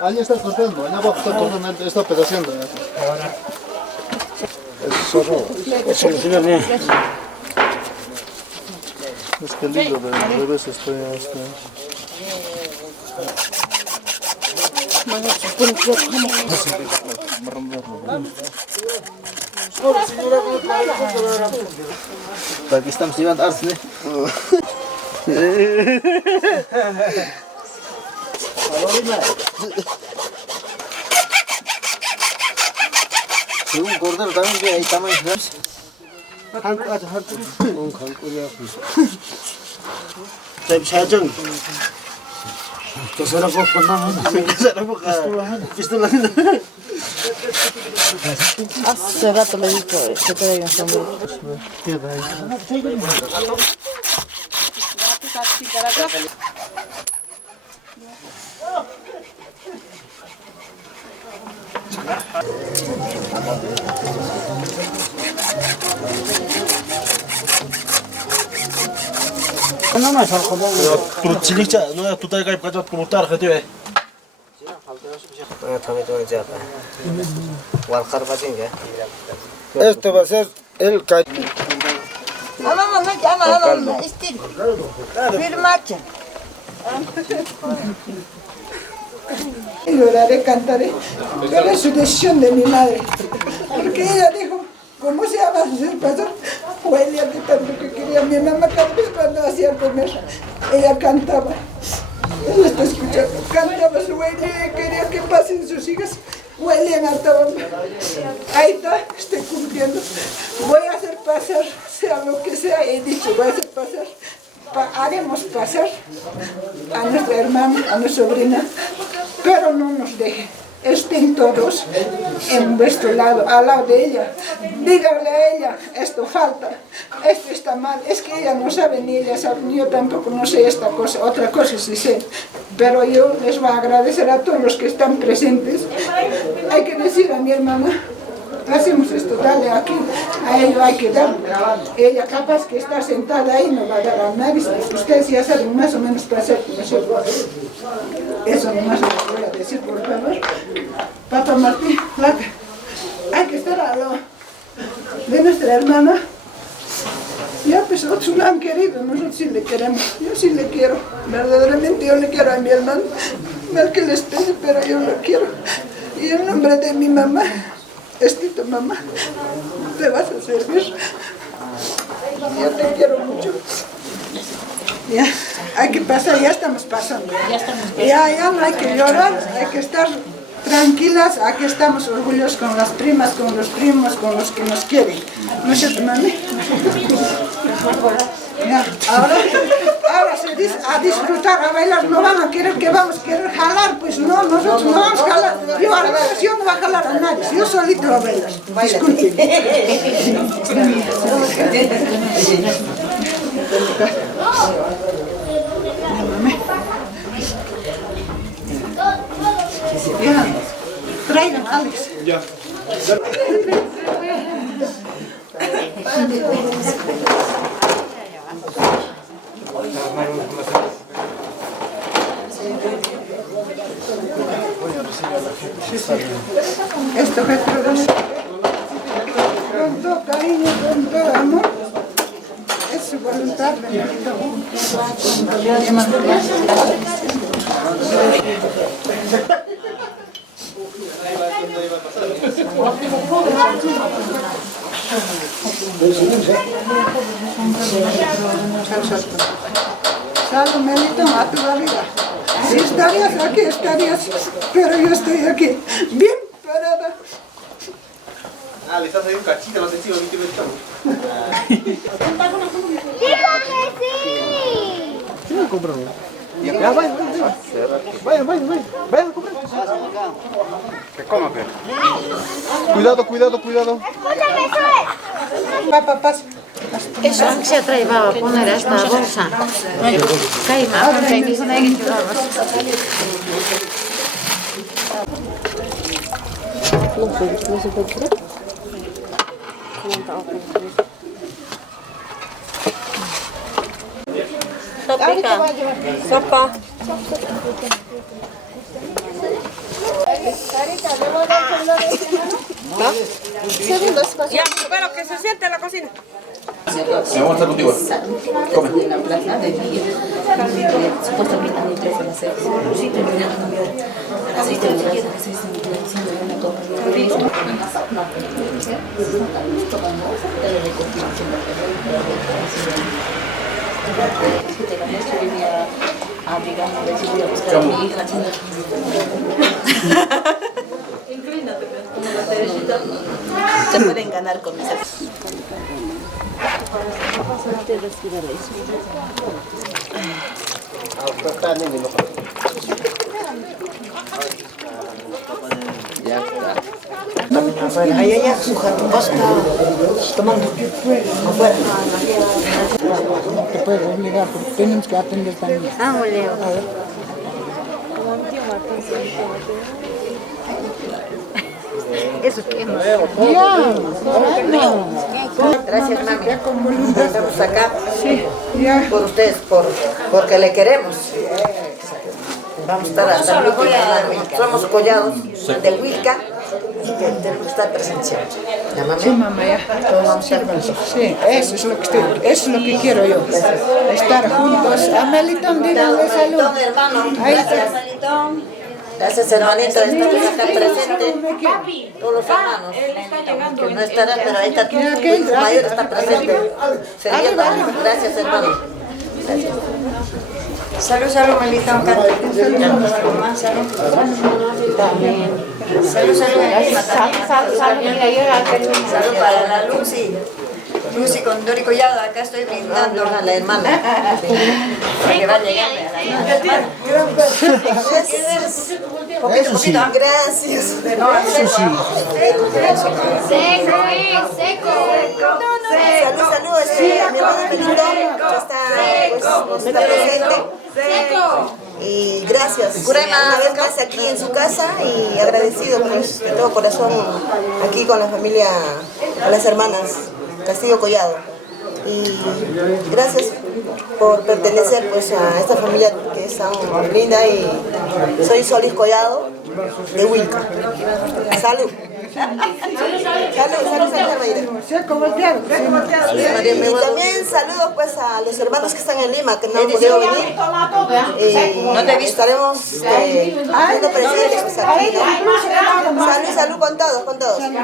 Allá está cortando, allá abajo está cortando, está pedaceando. Es que el hilo de revés está. Aquí estamos llevando arte. Sí, un cordero también que hay tamaño. Un cancuya. Saya saja. Kesana kok pernah? Kesana kok pistola. Hace rato le dijo que traigan sombrero. No me salgo como. Tu chilicha, no, tu te caes para tu mutar, gente. Esto va a ser el caldo. Lloraré, cantaré, pero es su decisión de mi madre, porque ella dijo, ¿cómo se llama su pastor? Huele de tanto que quería. Mi mamá cada vez cuando hacía comer, ella cantaba. Él está escuchando, cantaba su huele, quería que pasen sus hijas. Huele, cantaba. Ahí está, estoy cumpliendo. Voy a hacer pasar, sea lo que sea, he dicho, voy a hacer pasar. Haremos pasar a nuestra hermana, a nuestra sobrina, pero no nos dejen. Estén todos en vuestro lado, al lado de ella. Díganle a ella, esto falta, esto está mal. Es que ella no sabe, ni ella sabe, ni yo tampoco no sé esta cosa, otra cosa sí sé. Pero yo les voy a agradecer a todos los que están presentes. Hay que decir a mi hermana, hacemos esto, dale aquí, a ello hay que dar. Ella capaz que está sentada ahí no va a dar a nadie. Ustedes ya saben más o menos qué hacer con eso. Eso nomás les voy a decir, por favor. Papá Martín, hay que estar al lado de nuestra hermana. Ya pues otros la han querido, nosotros sí le queremos. Yo sí le quiero, verdaderamente yo le quiero a mi hermano. Mal que les pese, pero yo lo quiero. Y en nombre de mi mamá, Estito, mamá, te vas a servir. Yo te quiero mucho. Ya, hay que pasar, ya estamos pasando. Ya no hay que llorar, hay que estar tranquilas. Aquí estamos orgullosos con las primas, con los primos, con los que nos quieren. ¿No es cierto, mami? Ya, ahora se dice a disfrutar, a bailar. No van a querer que vamos a querer jalar, pues no, nosotros no vamos a jalar. Yo no voy a jalar a nadie, yo solito voy a bailar. Disculpen. Ya, traigan, Alex. Ya. Esto que todos, con todo cariño, con todo amor, es su voluntad, bendito. Salud, Melito, a tu barriga. Si estarías aquí, estarías, pero yo estoy aquí, bien parada. Ah, le estás dando un cachito a los encima, ¿viste? ¿Qué me compraron? Ya, vayan a comprar. Que coma, pero. Cuidado. Papá, pasa. Eso se traía a poner a esta bolsa. Caima, porque aquí son ahí que Sopa. Ya, pero que se siente en la cocina. Me vamos a estar contigo. Come. Se pueden ganar con eso. Ahí ella, su jardín está tomando afuera. No te puedes obligar porque tenemos que atender también. Ah, Leo. Eso que no. Gracias, mami. Estamos acá por ustedes, porque le queremos. Vamos a estar hasta el último. Somos collados del Huilca y que tenemos que estar presenciando. ¿Ya, mami? Sí, mamá, ya. Todos vamos a estar juntos. Sí, eso es lo que quiero yo. Estar juntos. A Melitón, díganle salud. Melitón, hermano. Ahí Gracias. está. Gracias, hermanito, de estar acá presente. Todos los hermanos. Que no estarán, pero ahí está tu hijo mayor, está presente. Sirviendo. Gracias, hermano. Gracias. Salud, salud, Melita, un canto. Salud, salud. Salud, salud para la Lucy. Lucy con Dori Collado, acá estoy brindando A la hermana. para que vaya Poquito, poquito. Gracias. Seco. Salud, salud. Mi hermano Melito está presente. Y gracias una vez más aquí en su casa y agradecido pues de todo corazón aquí con la familia, con las hermanas Castillo Collado. Y gracias por pertenecer pues a esta familia que es tan linda y soy Solís Collado de Huilca. Salud. Salud, y también saludos pues a los hermanos que están en Lima, que no han podido venir. No te estaremos haciendo presentes aquí, ¿no? Salud con todos, con todos. Salud,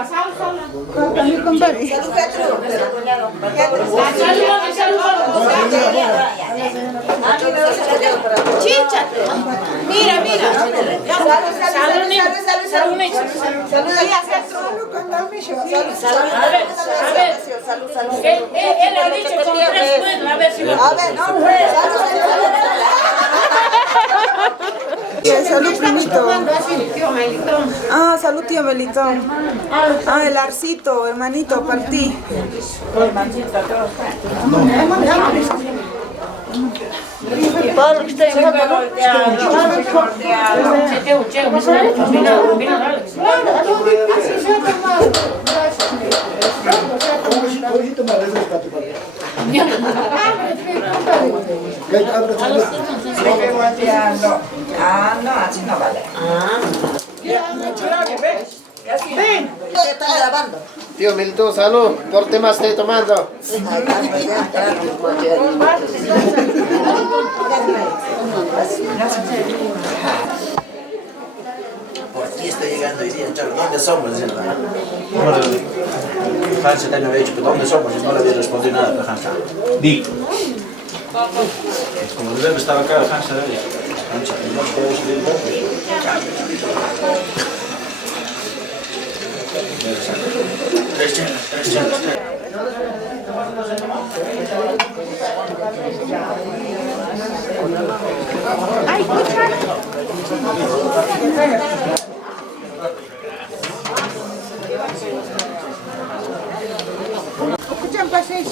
Chíchate. Mira. Salud. Él ha dicho con 3 pueblos, a ver si lo... Salud, primito. Ah, salud, tío Melitón. Ah, el arcito, hermanito, para ti. Todo lo que estoy no, así no vale. Están grabando. Tío Milton, salud, por temas estoy tomando. Por aquí estoy llegando hoy día, Charo. ¿Dónde somos? Hansa también me había dicho, ¿pero dónde somos? Y no le había respondido nada a Hansa. Digo. Como el bebé estaba acá, Hansa le había dicho. Hansa, no puedo salir un poco. Tres chelas. pases.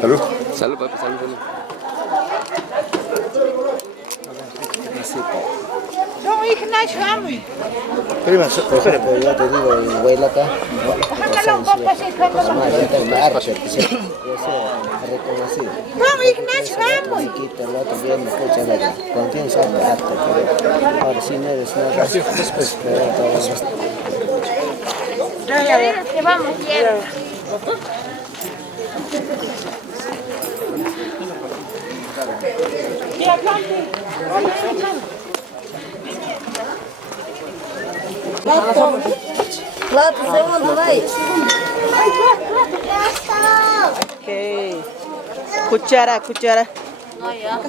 Salud. Salud, papi, salud, salud. No, Ignacio, ame. Prima, espera, pero ya te digo, el güey acá. Ojalá un poco así, cuando lo Vamos, Ignacio, ame. Cuando tienes harto, ahora sí no eres nada. Que vamos bien. Plato, segundo, vai. Ok. Cuchara, cuchara. No, ya.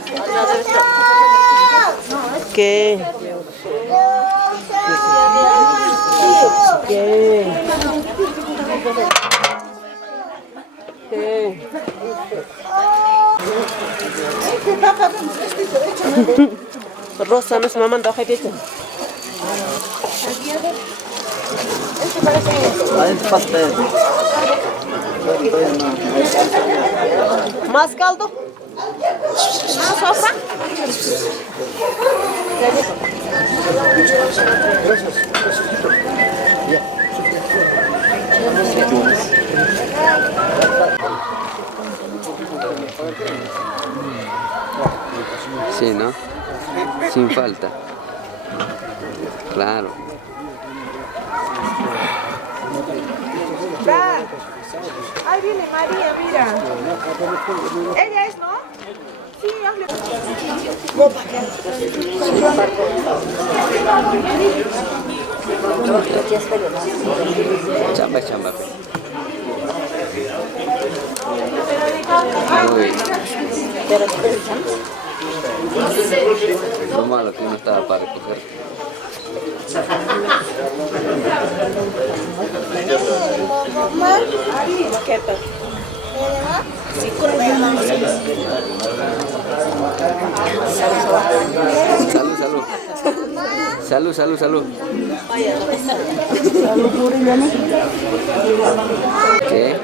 Ok. Rosa, no se me manda hoja de pizza. ¿Más caldo? ¿Más sopa? Sí, ¿no? Sin falta. Claro. Ahí viene María, mira. Ella es, ¿no? Sí, hable. Chamba, chamba. Uy. Lo malo que no estaba para recoger. Salud, salud. Salud, salud, salud. ¿Qué?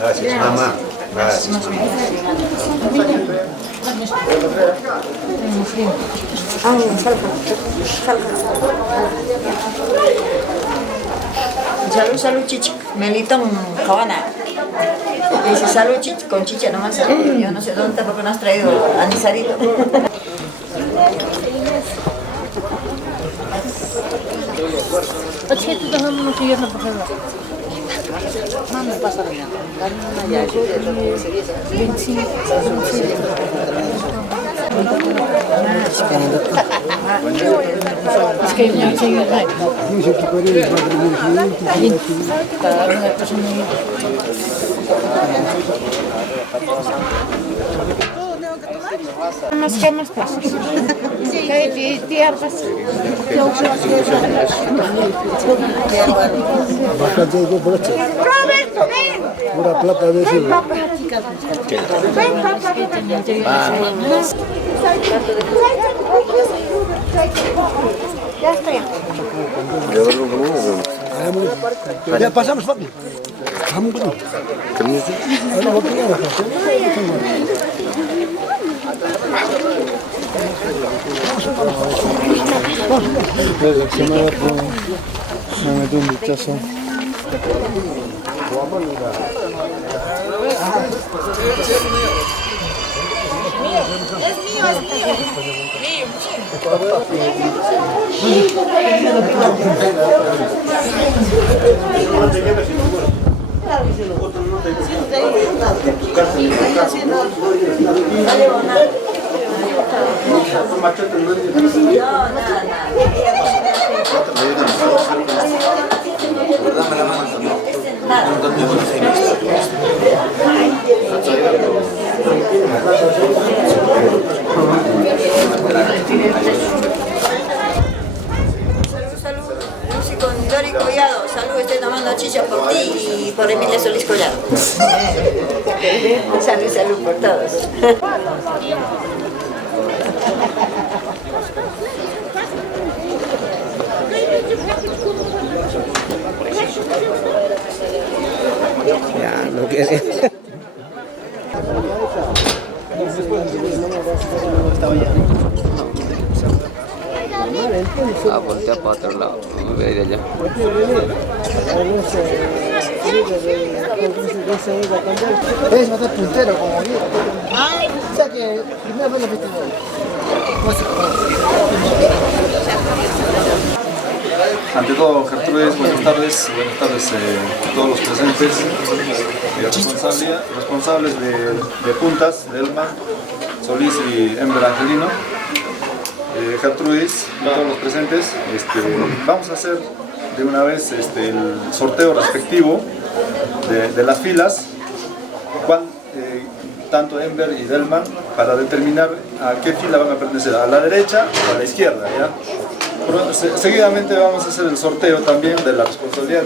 Gracias, mamá. Gracias. Salud, salud, chichi. Melitón, cabana. Dice salud, chichi, con chicha nomás. Yo no sé dónde tampoco nos has traído anisarito. Mami, pasa bien. Ya, 25. Es que no sé yo. ¿Qué más pasa? Roberto, ven. Pura plata de ese. Ven, papá. Ya estoy. Ya pasamos, papi. Vamos, papi. Me metí un bichazo. no, chicha, por ti y por Emilia Solís Collado. Salud, salud por todos. Ya, no quiere. Ah, voltea para otro lado. No voy a ir allá. Es va a ser puntero como yo. O sea que primero fue el festival. Ante todo, Gertrudis, buenas tardes a todos los presentes, responsables de puntas, de Elman, Solís y Ember Angelino. Gertrudis y todos los presentes, vamos a hacer de una vez el sorteo respectivo de las filas, tanto Ember y Delman, para determinar a qué fila van a pertenecer, a la derecha o a la izquierda, ¿ya? Seguidamente vamos a hacer el sorteo también de la responsabilidad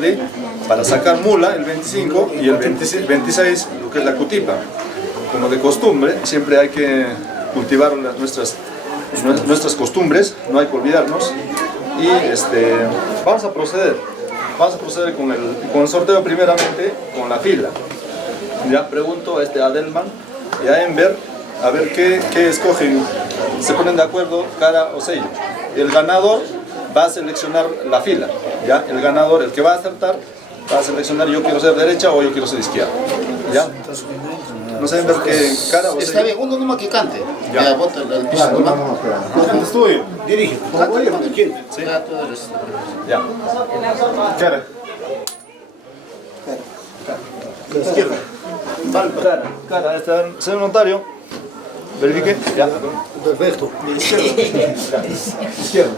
para sacar mula el 25 y el 26 lo que es la cutipa. Como de costumbre, siempre hay que cultivar nuestras costumbres, no hay que olvidarnos. Y vamos a proceder con el sorteo primeramente con la fila. Ya pregunto a Delman y a Ember a ver qué escogen, se ponen de acuerdo cara o sello. El ganador va a seleccionar la fila, ¿ya? El ganador, el que va a acertar, va a seleccionar yo quiero ser derecha o yo quiero ser izquierda, ¿ya? No sé, Ember, qué cara o sello. Está bien, uno nomás que cante. Ya. Vota el piso, ¿no? ¿Cantas tú? Dirige. Canta cuando quiere. Sí. Ya, tú eres. Ya. Cara. Izquierda. Cara, señor notario. Verifique. Ya. Perfecto. Izquierda.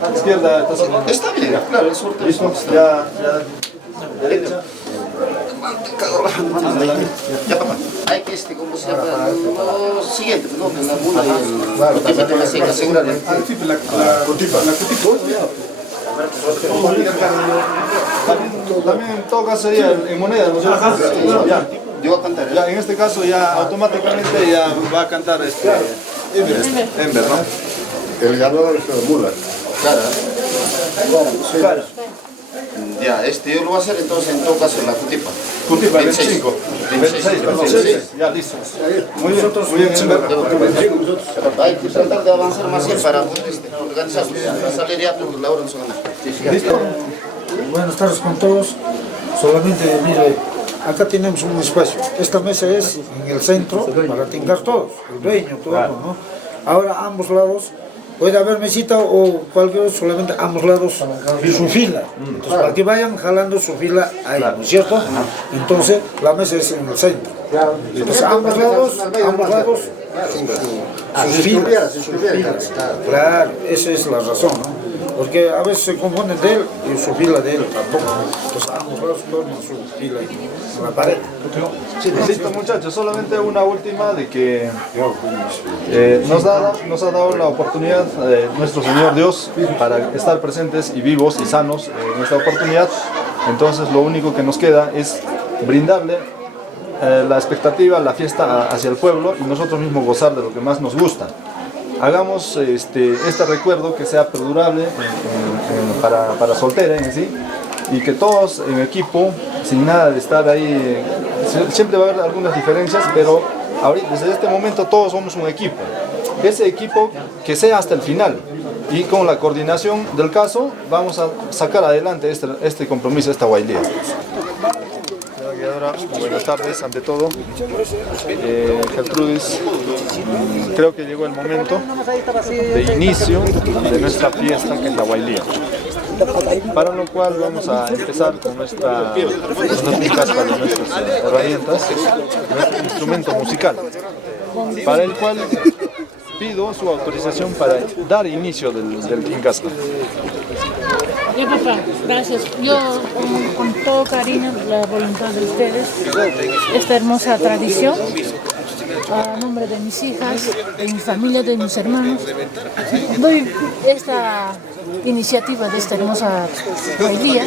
Está bien, claro, el sorteo. Listo. Ya. Derecha. Ya, papá. Hay que, ¿cómo se llama? Lo siguiente, ¿no? La mula y el tema de asegurar. La cutipa. También en todo caso sería en moneda, ¿no es cierto? Ya. Yo voy a cantar. Ya, en este caso ya automáticamente ya va a cantar Ember, ¿no? El ganador es la mula. Cara. Ya, yo lo voy a hacer entonces en todo caso en la cutipa. Cutipa, 25. 26, perdón. Ya, listo. Muy bien, Ember. Hay que tratar de avanzar más bien para organizarnos. Salir ya por la hora en su gana. ¿Listo? Buenas tardes con todos. Solamente, mire, acá tenemos un espacio. Esta mesa es en el centro para tingar todos, el dueño, todo, ¿no? Ahora a ambos lados puede haber mesita o cualquier otro, solamente a ambos lados su fila. Entonces, para que vayan jalando su fila ahí, ¿no es cierto? Entonces, la mesa es en el centro. Entonces, a ambos lados sus filas. Claro, esa es la razón, ¿no? Porque a veces se confunden de él y su fila de él tampoco. Entonces ambos lados forman su fila en la pared. Listo, muchachos, solamente una última de que nos ha dado la oportunidad nuestro Señor Dios para estar presentes y vivos y sanos en esta oportunidad. Entonces lo único que nos queda es brindarle la expectativa, la fiesta hacia el pueblo y nosotros mismos gozar de lo que más nos gusta. Hagamos este recuerdo que sea perdurable para Soltera en sí y que todos en equipo, sin nada de estar ahí, siempre va a haber algunas diferencias, pero ahorita, desde este momento todos somos un equipo. Ese equipo que sea hasta el final y con la coordinación del caso vamos a sacar adelante este compromiso, esta guailía. Buenas tardes, ante todo. Gertrudis, creo que llegó el momento de inicio de nuestra fiesta, que es la guailía. Para lo cual vamos a empezar con nuestras herramientas, nuestro instrumento musical, para el cual pido su autorización para dar inicio del Tincasca. Ya, papá, gracias. Yo, con todo cariño, la voluntad de ustedes, esta hermosa tradición, a nombre de mis hijas, de mi familia, de mis hermanos, doy esta iniciativa de esta hermosa hoy día,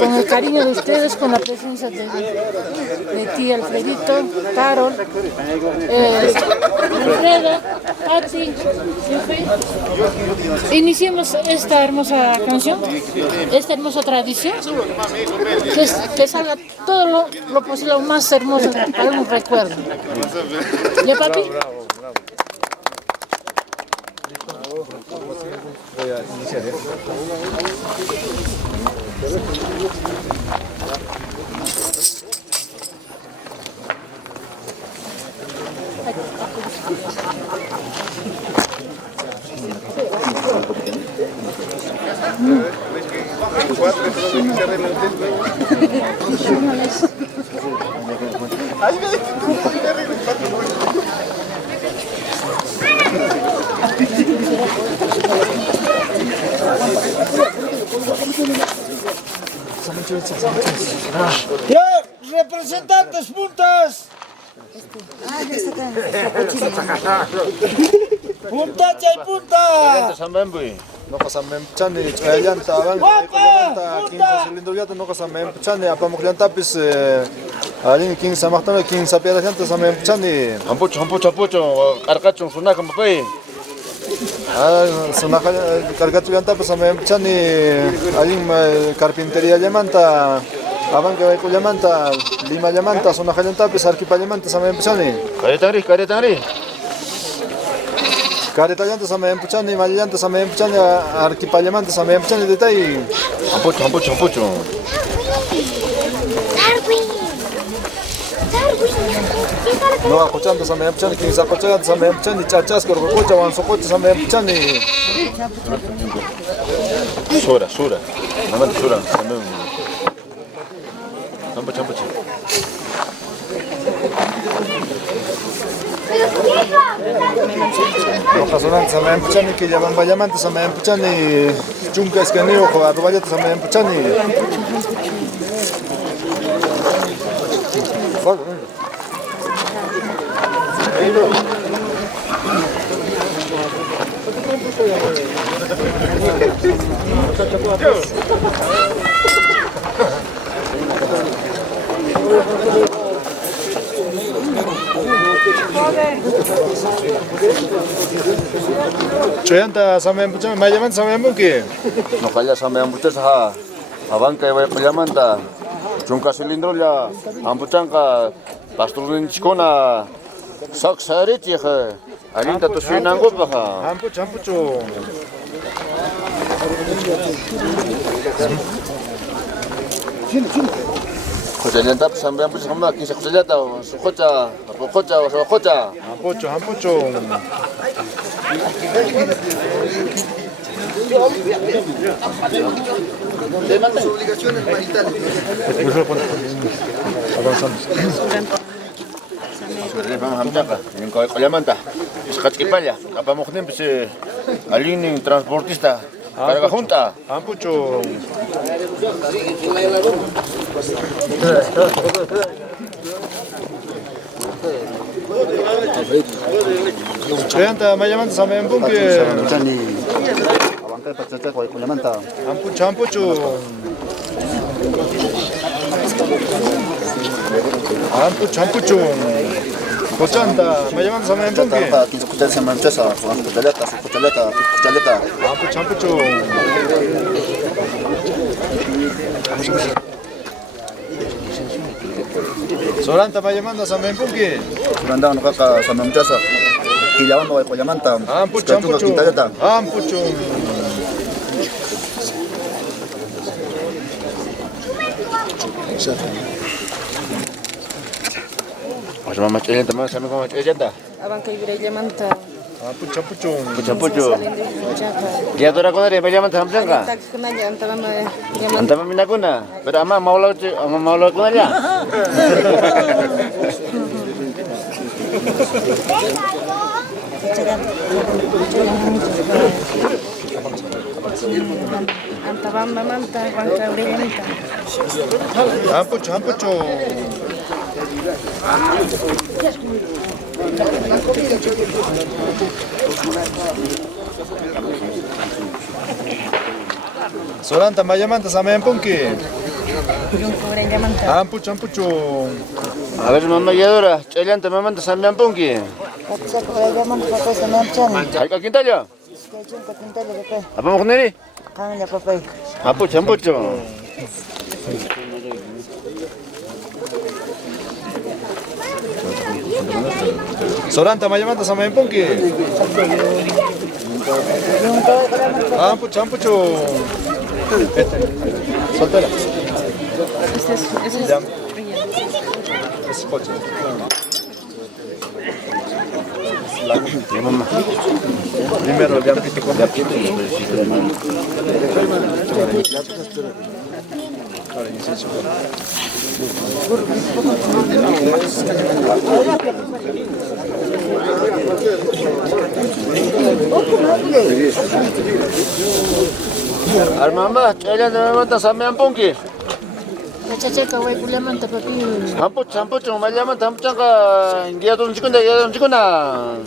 con el cariño de ustedes, con la presencia de tía Alfredito, Carol, Alfredo, Pati, iniciemos esta hermosa canción, esta hermosa tradición, que salga todo lo posible, lo más hermoso para un recuerdo. ¿Ya, papi? Voy a iniciar, ¿eh? Ya, representantes, puntas. Puntacha y punta. No pasamem chani llanta llanta 15 cilindro llanta no pasamem chani apamuk llanta pues alin 15 machtana 15 piedra llanta samem chani Ampucho, arcachon sunaka mapai. sunaka cargacho llanta pues samem chani alin carpintería llanta abanca de llanta lima llanta sunaka llanta pues arquipa llanta samem chani Caretangri. Careta llanta samem chani mal llanta samem chani arquipa llanta samem chani detai Ampucho. no escuchando samem chani 15 escuchando samem chani chachas que escucha wan sococha samem chani Sura. Mamá sura. Ampucho. no pasonan samem chani que llaman bayamante samem chani chunca escaneo o arrobayata samem chani Choyanta samem chani mayamante samem que No falla sampai ampuchas abanca y payamanta. Chunka cilindro ya ampuchanka pasturin chikona saksarichi alinta to suinango paha. ampucho Kocayanta pues sampai ampuchas kama kisa kocayata sokocha. ampucho Demanda sus obligaciones maritales. avanzamos Vamos amchaka, ninko payamanta. Iskachkipalla, apamuknin pues alinin transportista. Carga junta. ampucho Choyanta mayamante samem que ampucho cochanta mayamante samem ampucho Solanta mayamanda samem que Randang kaka sampai ampuchas. Kilawan bawa payamanta. ampucho Mas mama celian teman sampai kau celian dah. Abanca y manta. Pucho. Dia tu aku dari payamanta hamzang ka. Antama minakuna. Pero ama maulau kuna dia. ampucho Solanta mayamanta samen punki. Ampucho. A ver, mamá guiadora, chayanta mamanta samyan punki. ¿Hay quintalla? ¿Apa mau sendiri? Ampucho. Solanta mayamanta samen punki. Ampucho. Soltera. Ya. Es coche. Ya, mamá. Primero el diablito con diablito. Armamba, chayanta mamanta samyan punki. Chachaca, güey, culiamanta, papi. Ampucho, mayamanta, ampuchanga, guiador chikuna.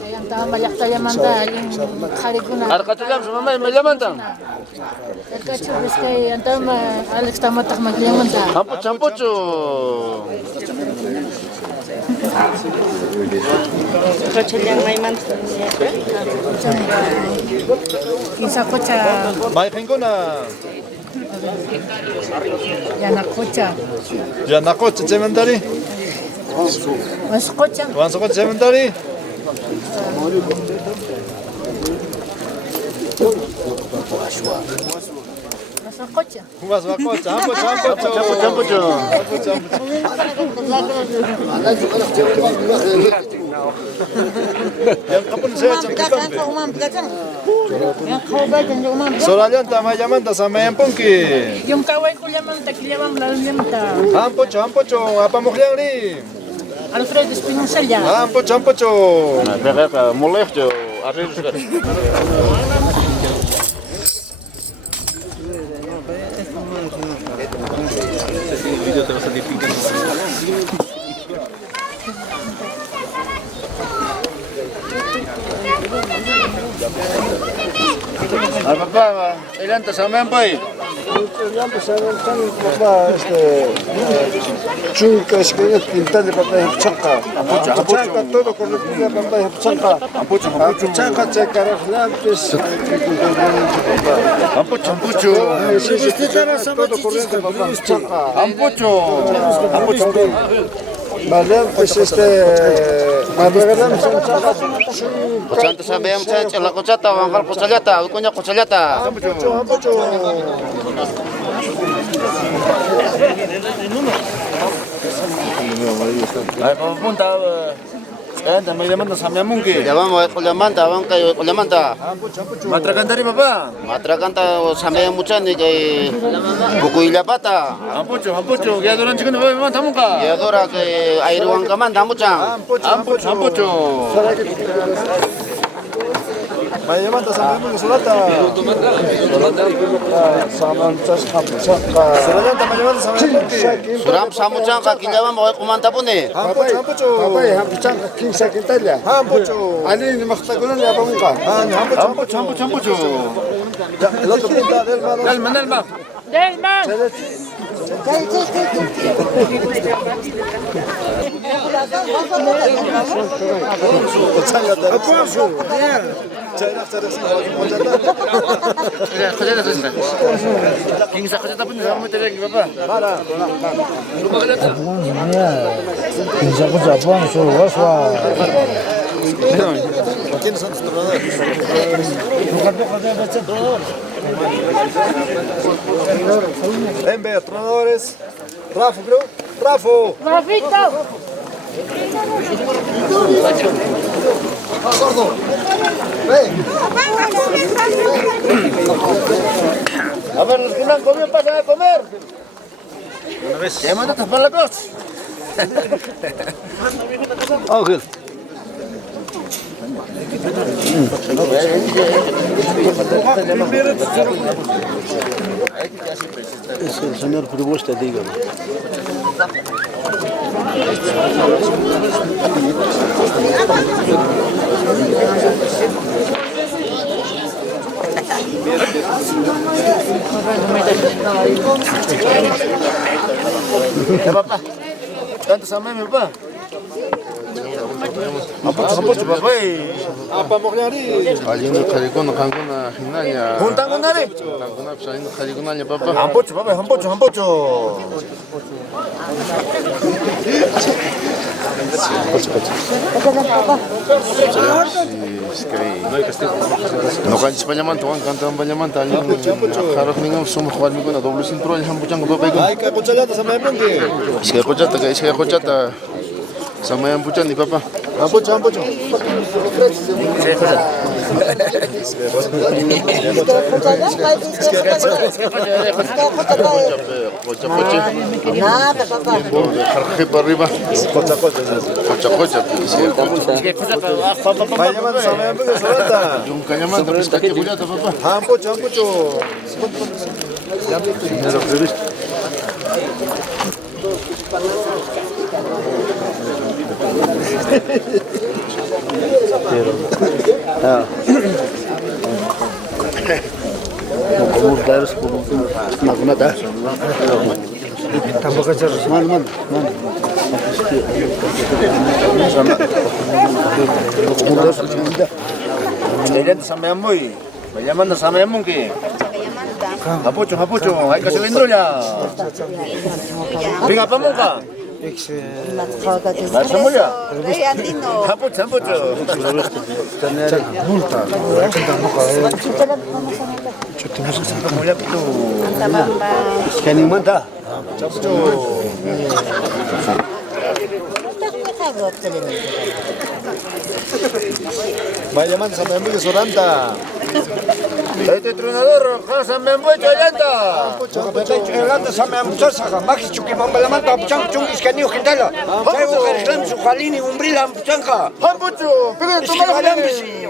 Ayanta, malakta llamanta, yung harikuna. Arcatulam, su mamá, mayamanta. El cacho, es que anta, Alex tamatak magliyamanta. Ampucho. Kinsa kocha, May pinguna. yana kocha. cementari. Mas kocha. Wanso kocha cementari. Mas kocha. Was wa kocha. Ampucho. Yang kapun saya cakap. Solanta mayamanta samen punki. Yung kaway kuliamanta, kiliyamam laliyamanta. Ampucho, apa mukhliang ni? Alfredo Espinosa ya. Ampucho. Nah, mereka mulai jo, aril sekali. Apa, Elanta sampean pai? Chunca, esquina, pintar de papel chanca. Chanca, todo corresponde a papel chanca. Chanca, checaraflantes. Ampucho. Todo corriente papel chanca. Ampucho. Vale, pues cuando regalamos un chanca. Kochanta sampean chat, la kochata, angkal kochallata, ukunya kochallata. Ampucho. Ay, punta. May lamanta sampean mungkin. Ya vamos, kulamanta, kulamanta. Matrakan tadi Bapak. Matrakan sampean muchan ni kay buku ilapata. Ampucho, giadoran chicken ba man tamuka. Giadora kay airuang kaman tamuchan. Ampucho. Mayamanta samen punki solanta. Solanta mayamanta samen punki. Suram samuchan ka kilawan mo kumanta po ni. Ampucho. Papay, hampichanga, 15 quintalla. Ampucho. Alin, maktagunan niya pangka. Ampucho. El otro pinta Delma. Delma. Kingsa kochata pun sama tadi Bapak. Quince cosa buono solo waswa. ¿Quiénes son tus tronadores? Ven, tronadores. Rafa, creo. Rafito. Sordo. Ven. A ver, los que no han comido pasan a comer. ¿Qué manda tapar la cosa? Ángel. Es el señor propuesta, dígame. Ya papá, ¿tanto sama mi papá? Hampocho papá. Apa mogliari. Alino kalikona kankuna hinanya. Juntan kunari? Kankuna alino kalikunanya papá. Hampocho papá, hampocho. No kan Españaman tuan kantan Españaman tali. Harap ningam sum khwal mi kuna doble cinturón hampuchang papá. Ay ka kuchallata sama mungi. Iske kochata sama hampuchang ni papá. Hampocho. Nada, papá. Jarje para arriba. Cocha. Vaya llamando sama mungi soranta. Yung kanyaman tapos kake bullata papá. Hampocho. Primero previsto. Como claro, como una taza. Tampoco es man. Me llaman sama mungi. Hampocho, hay que subir ya. Venga, vamos acá. Hampocho. Multa. Vaya llamando sama mungi soranta. Este entrenador, Hasan Membuecho Llanta. Llanta sama muchacha, maki chuki mamba lamanta puchang chung iskaniu hindala. Saigo kariklam su khalini umbrila puchanga. Hampucho, pero tú me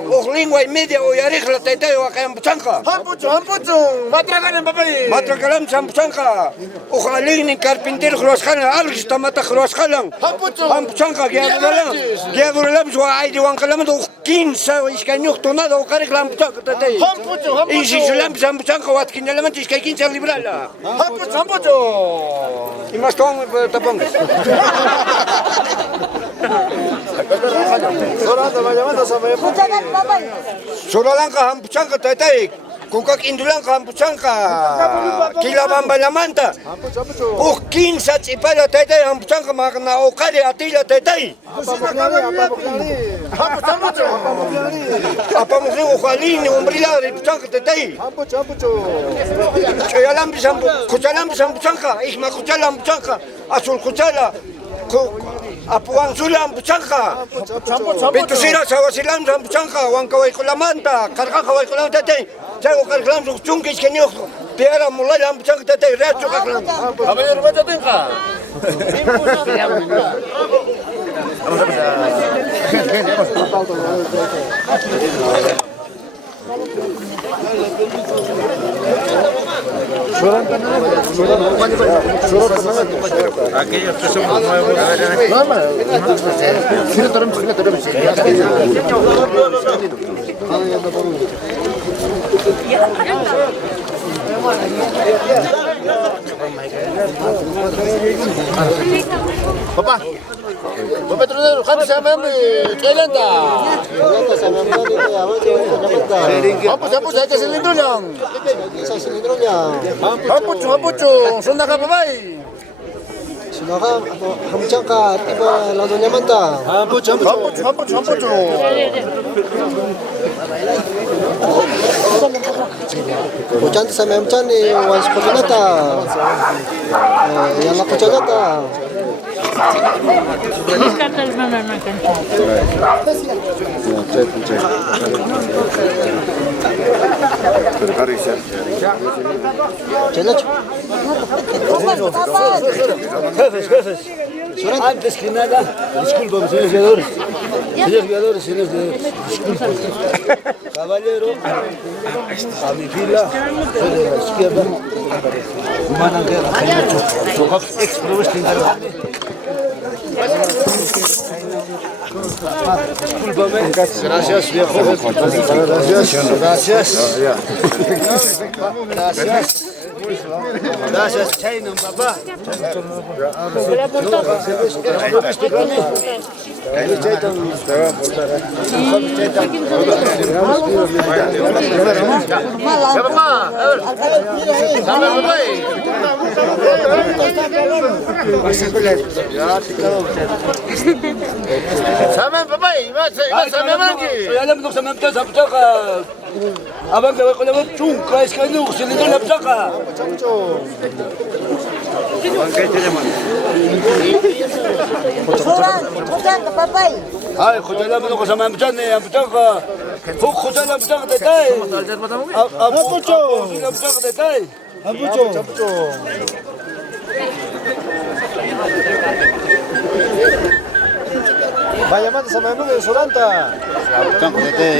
O lingua y media o yarikla taitayo acá en puchanga. Hampucho, matragalan papay. Matragalam sam puchanga. O khalini carpintero khruaskhana algis tamata khruaskhalan. Hampuchanga giaduralam su aidi wankalamdo 15 iskaniu tonada o kariklam puchanga taitay. Y si se la empiezan a puchar con las quinalamantes es que hay 15 librarla. ¡Hampocho! Y más todo te pongas. Soranta vaya llamando sama mungi. Sorolanka hampuchanka taitay. Kukak indulanka hampuchanka. Kilabamba la manta. O 15 chipala taitay hampuchanka magna o kare atila taitay. Apa mungkin o khalini umbrila de puchanka taitay. Hampocho. Chayalam bisambu, kuchalam bisambu chanka. Isma kuchalam puchanka. Azul kuchala. Apuang sulam puchangka. Pitusira sawasilam sam puchangka. Wang kawai kulamanta. Karka kawai kulamanta tatay. Sayo karkalam chungkis kenyok. Piara mulai lam puchangka tatay. Reacho kaklam. Habanero baca tengka. Aquellos que somos nuevos. Papá, entrenador, ¿cuánto se llama? ¿Qué lenta? Hampocho, hay que cilindroñan. Hampocho, son de acá, papá. Sinaga, hamchangka tipo la doña Manta. Hampocho. Kuchanta sa memchani was kuchanata. Yang la kuchanata. Antes que nada, disculpen, señores jugadores. Señores disculpen. Caballero, a mi fila, soy de la izquierda. Gracias, viejo. Gracias. Gracias, China, papá. Saman papá, saman mangi. Alam mo sa mga sa putaka. Abang daw ko lang chung, kais ka no, sila na putaka. Soran ka papay. Ay, khudala mo ko sa mga putaka. Khudala putaka tatay. Apucho. Khudala putaka tatay. Apucho. Vaya mata sama emang yang suranta. Putaka tatay.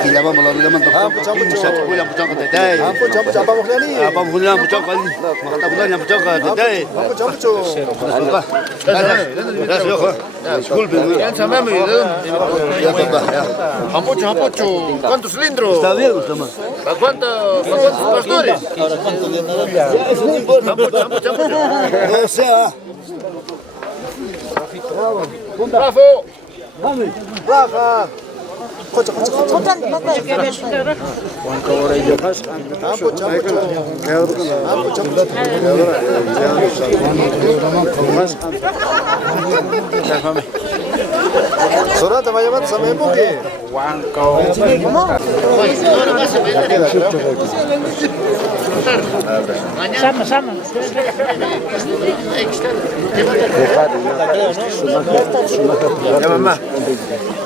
Kilaba mo lang naman to. Apucho. Kulang putaka tatay. Apucho apa mo ni? Apa mo lang putaka. Makatabulan yung putaka tatay. Apucho. Gracias, viejo. Disculpe. Sama mo yun. Apucho. ¿Cuántos cilindros? Está bien, Gustavo. ¿Cuántos pastores? O sea. Bravo. Rafa. Soran ka papay. Suranta vaya mata sama emang ke? Sama. Ya mamá.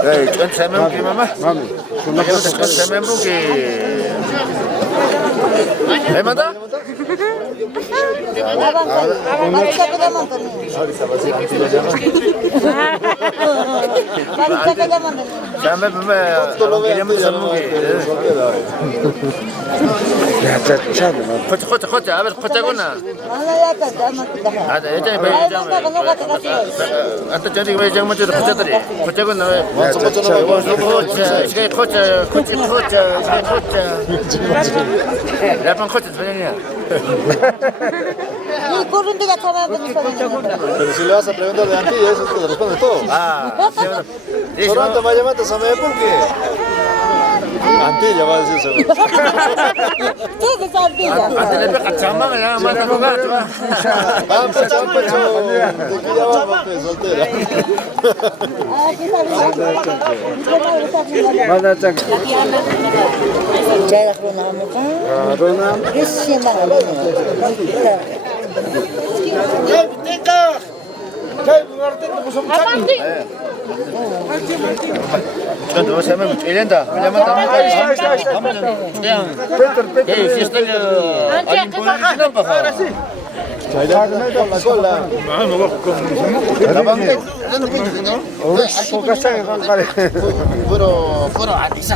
¿Cuántos sabemos que mamá? ¿Cuántos sabemos que? ¿Me mata? Sampai queríamos Cocha, a ver, cocha guna. Antes jadi yang macam cocha tadi. Cocha guna. Cocha. Lapan cocha sebenarnya. Pero si le vas a preguntar de antes, eso te responde todo. Suranta vaya mata sama por qué. Antilla va a decir seguro. Antes le pega chamba, ya más que jugar. Vamos, champecho. De que ya vamos, soltera. Mana chang. Jaya Ronam. Ronam. Rishima. Cuando se me lenta, me llaman también. Si está alguien puede decir no para. La cola. La banca. Pero atiza.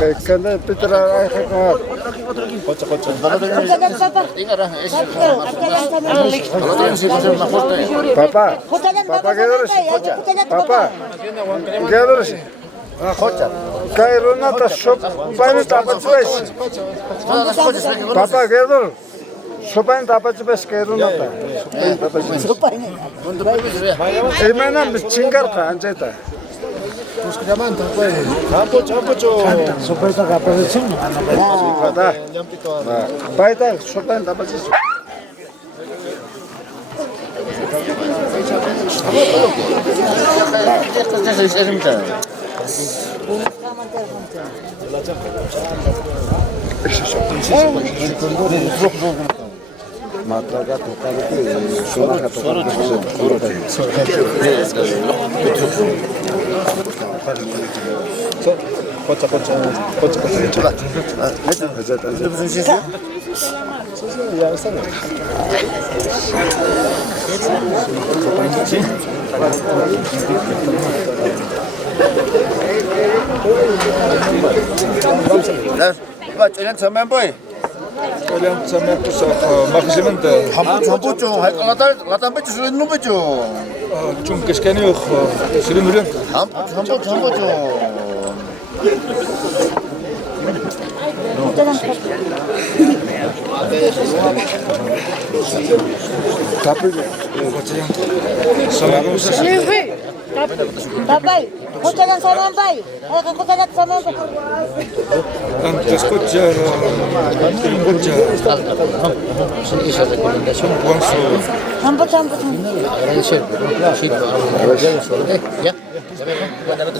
Papá, ¿qué dores? Papá, ¿qué dores? Cae Ronata, sopa tapachubes. Papá, ¿qué dores? Sopa tapachubes, ¿qué Ronata? Hermana, chingarta, ancheta. Pues que llaman, pues. Apucho. Sopa tapachubes. Paita, sopa tapachubes. Kalian sama pusa maximente. Hampucho, lata pecho, se no pecho. Chunques que no, se ven bien. Hampucho. Tapi, sama pusa. Papai, escucha sama pai. Escucha sama pai. Antes escucha. Esa recomendación. Agradecer. Ya. Buena noche.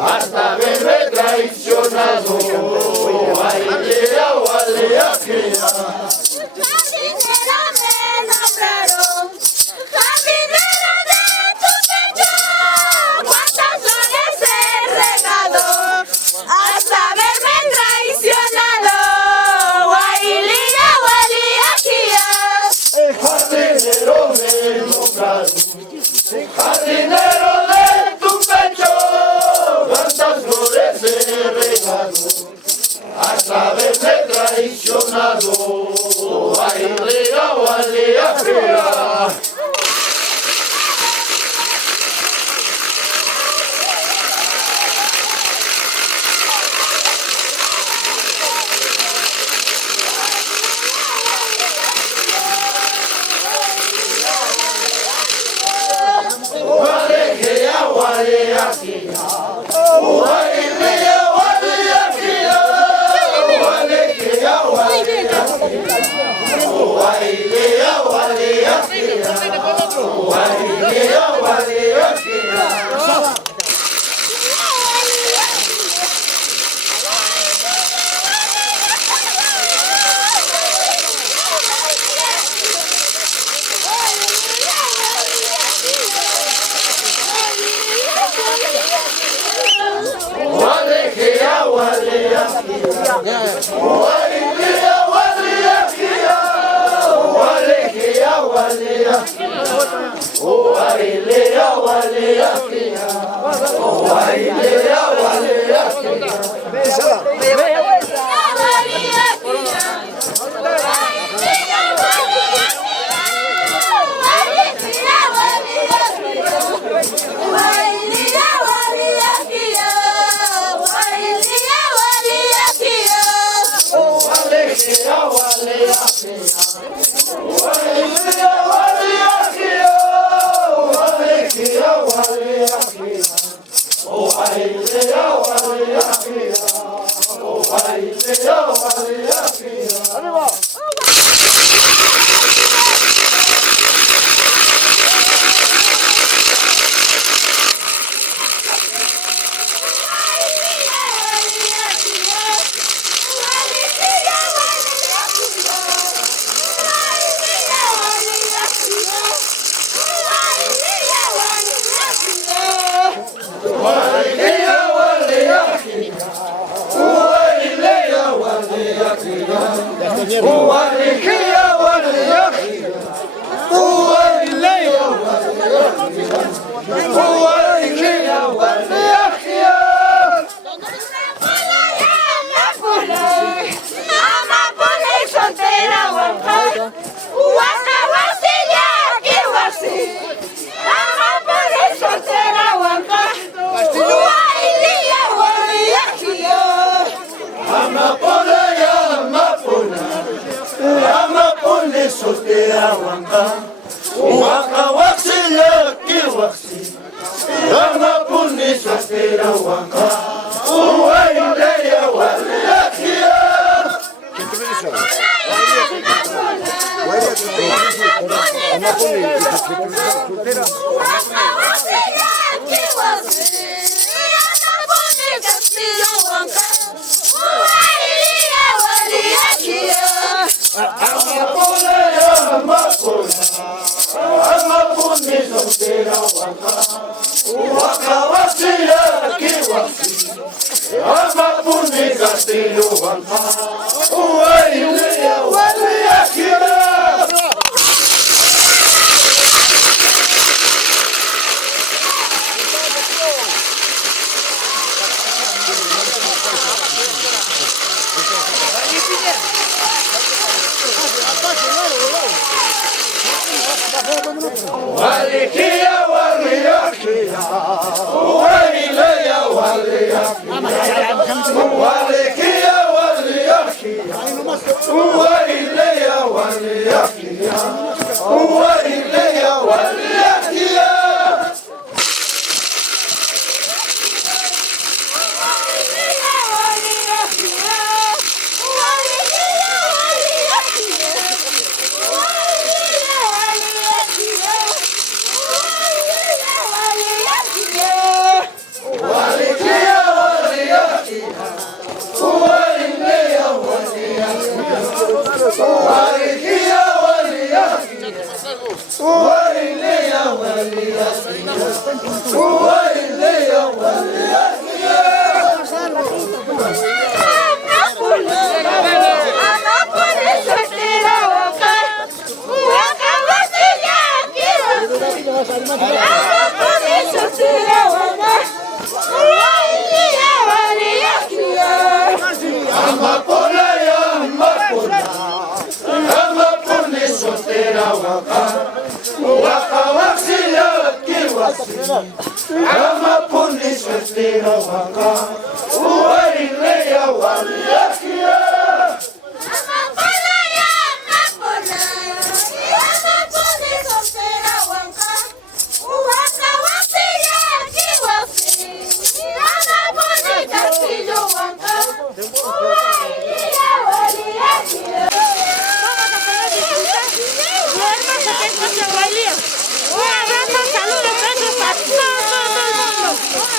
Hasta verme traicionado, ay, jardinera me nombraron, jardinera de tu pecho, cuántas flores he regado, hasta verme traicionado, el jardinero me nombraron, jardinero de tu pecho, cuántas flores he regado, hasta verme traicionado, ay,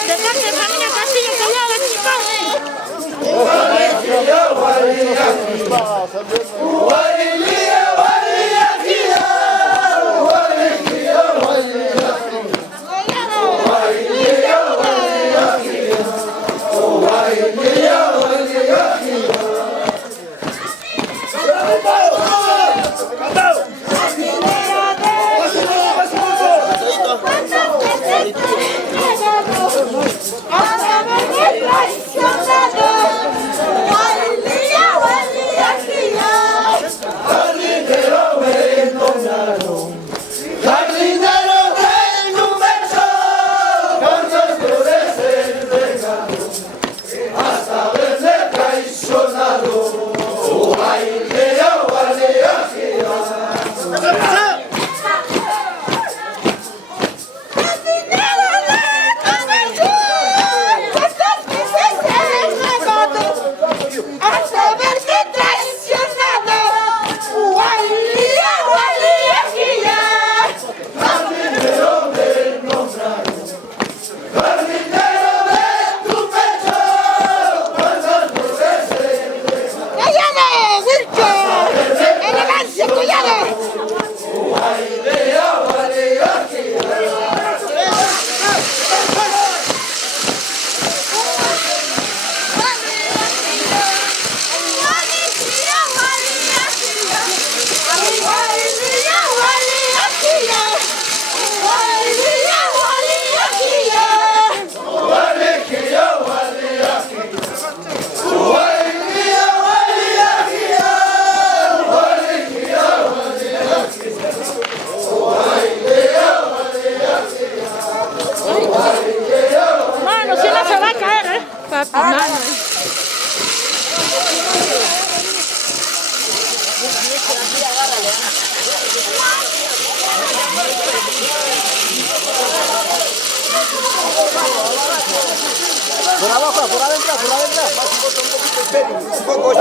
De parte de familia Castillo, que ya Por abajo, por adentro, por adentro. Un poco.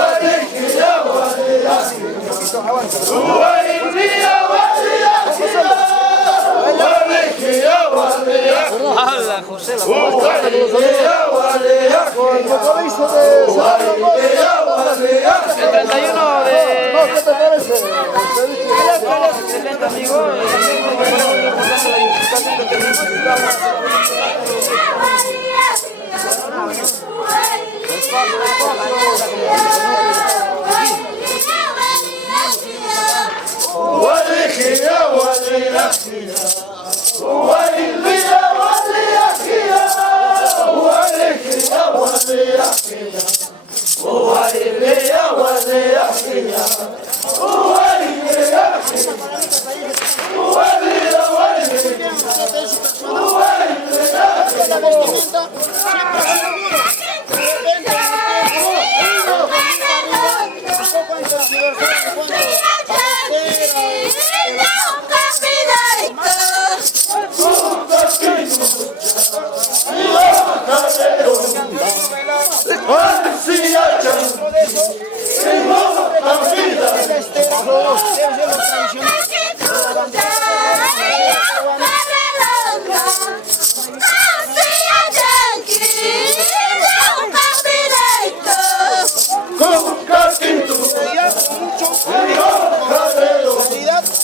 ¡Hala, José! El vocalista de... El 31 de... No, ¿qué te parece? Excelente, amigo.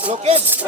Lo que es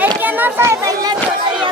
El que no sabe bailar todavía.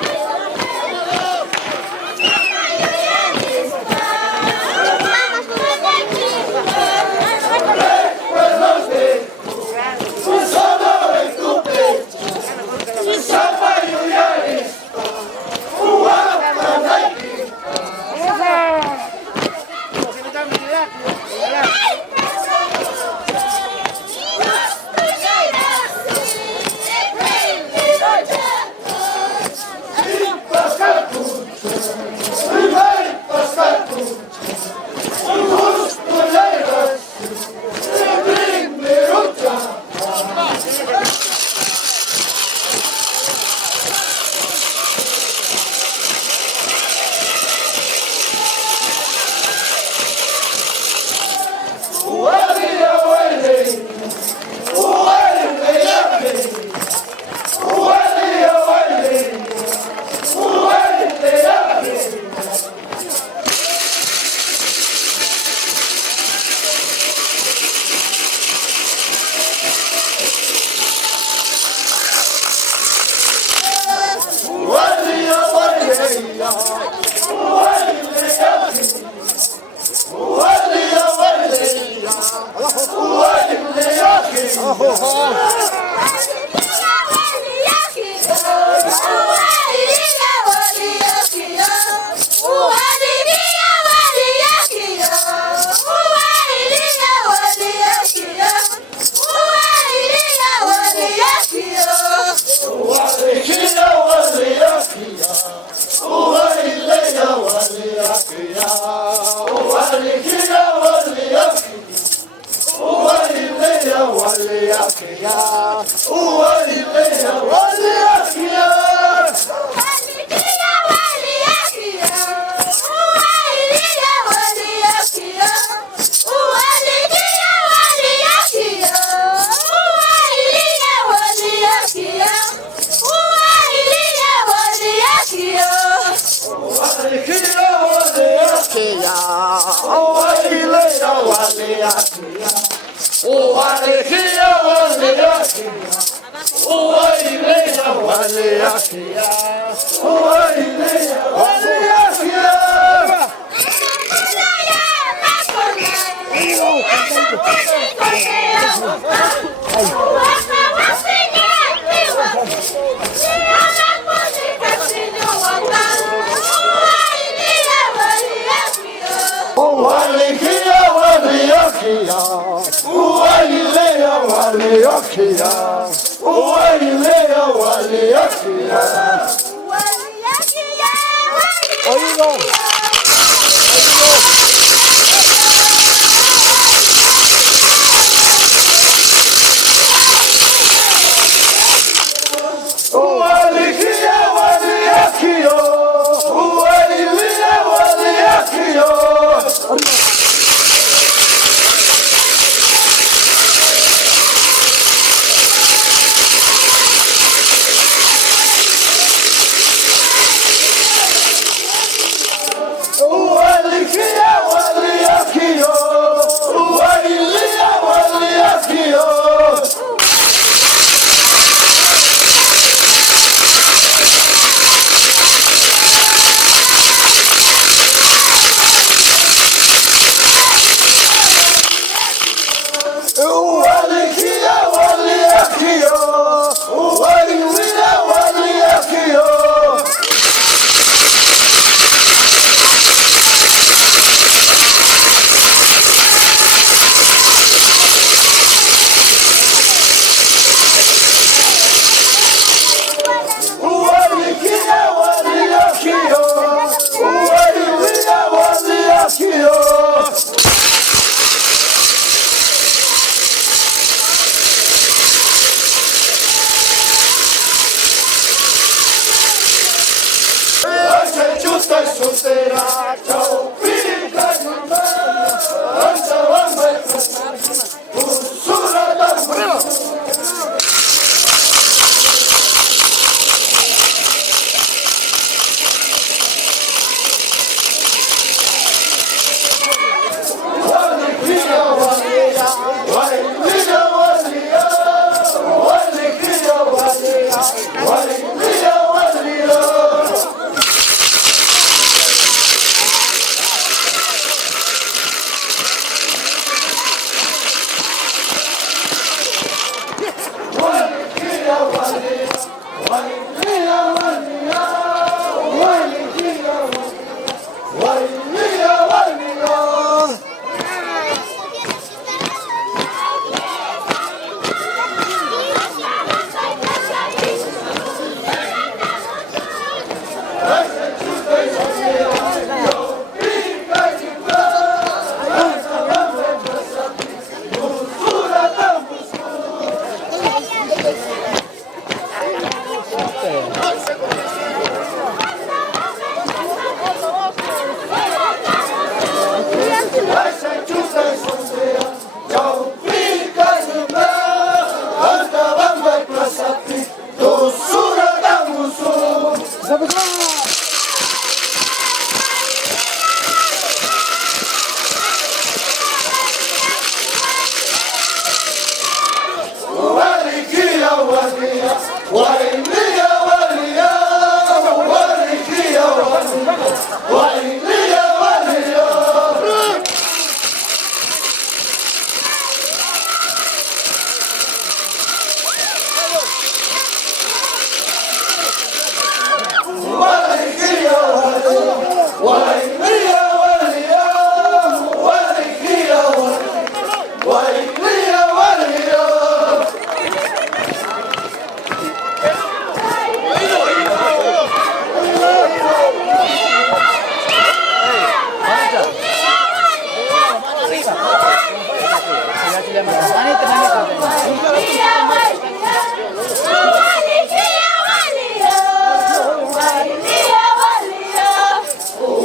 Oh,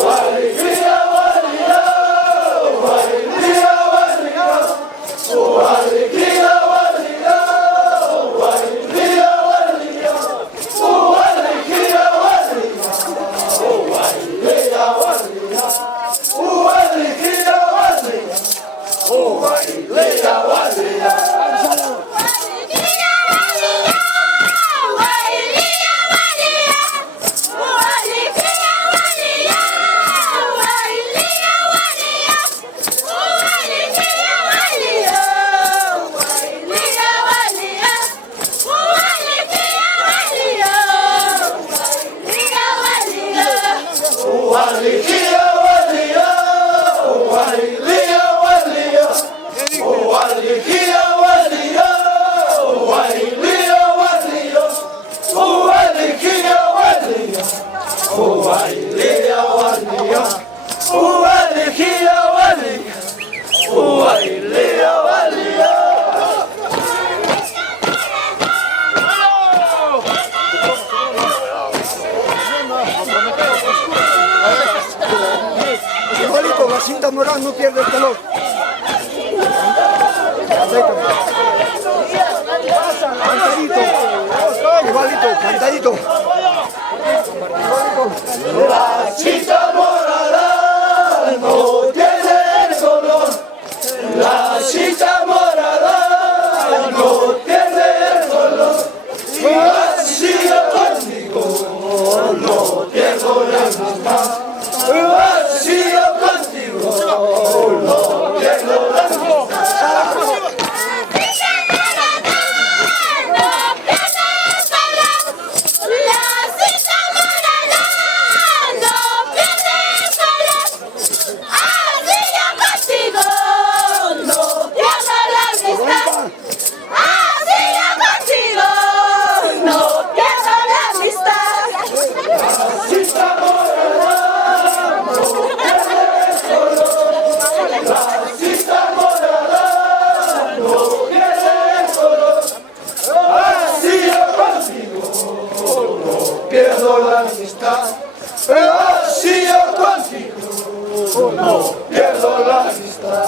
Wali Igualito, la cinta morada no pierde el color. Cantadito. Igualito, cantadito. La cinta morada no tiene color. La cinta morada no tiene color. Así yo contigo no pierdo la misma. Así yo contigo no pierdo la misma. Pierdo la amistad, pero si yo contigo no pierdo la amistad.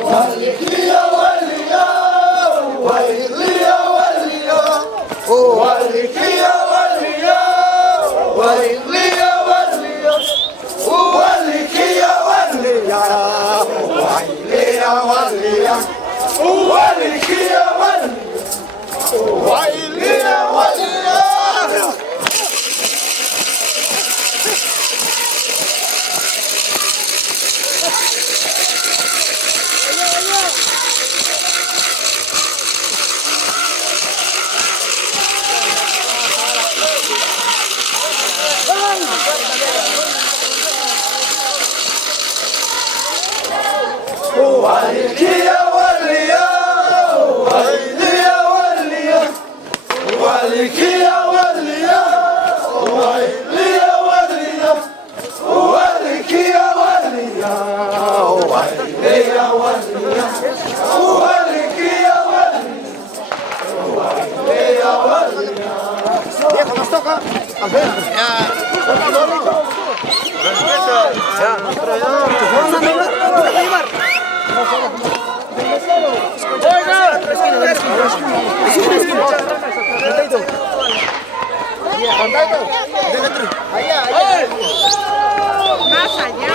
Walikia walia, walilia walia, walikia walia, walilia walia, walikia walia, walilia walia, walikia walia, walilia walia. Walikia walia, walilia walia, walikia walia, walilia walia, walikia walia, walilia walia, walikia walia, walilia walia. Viejo, nos toca. A ver. Más allá.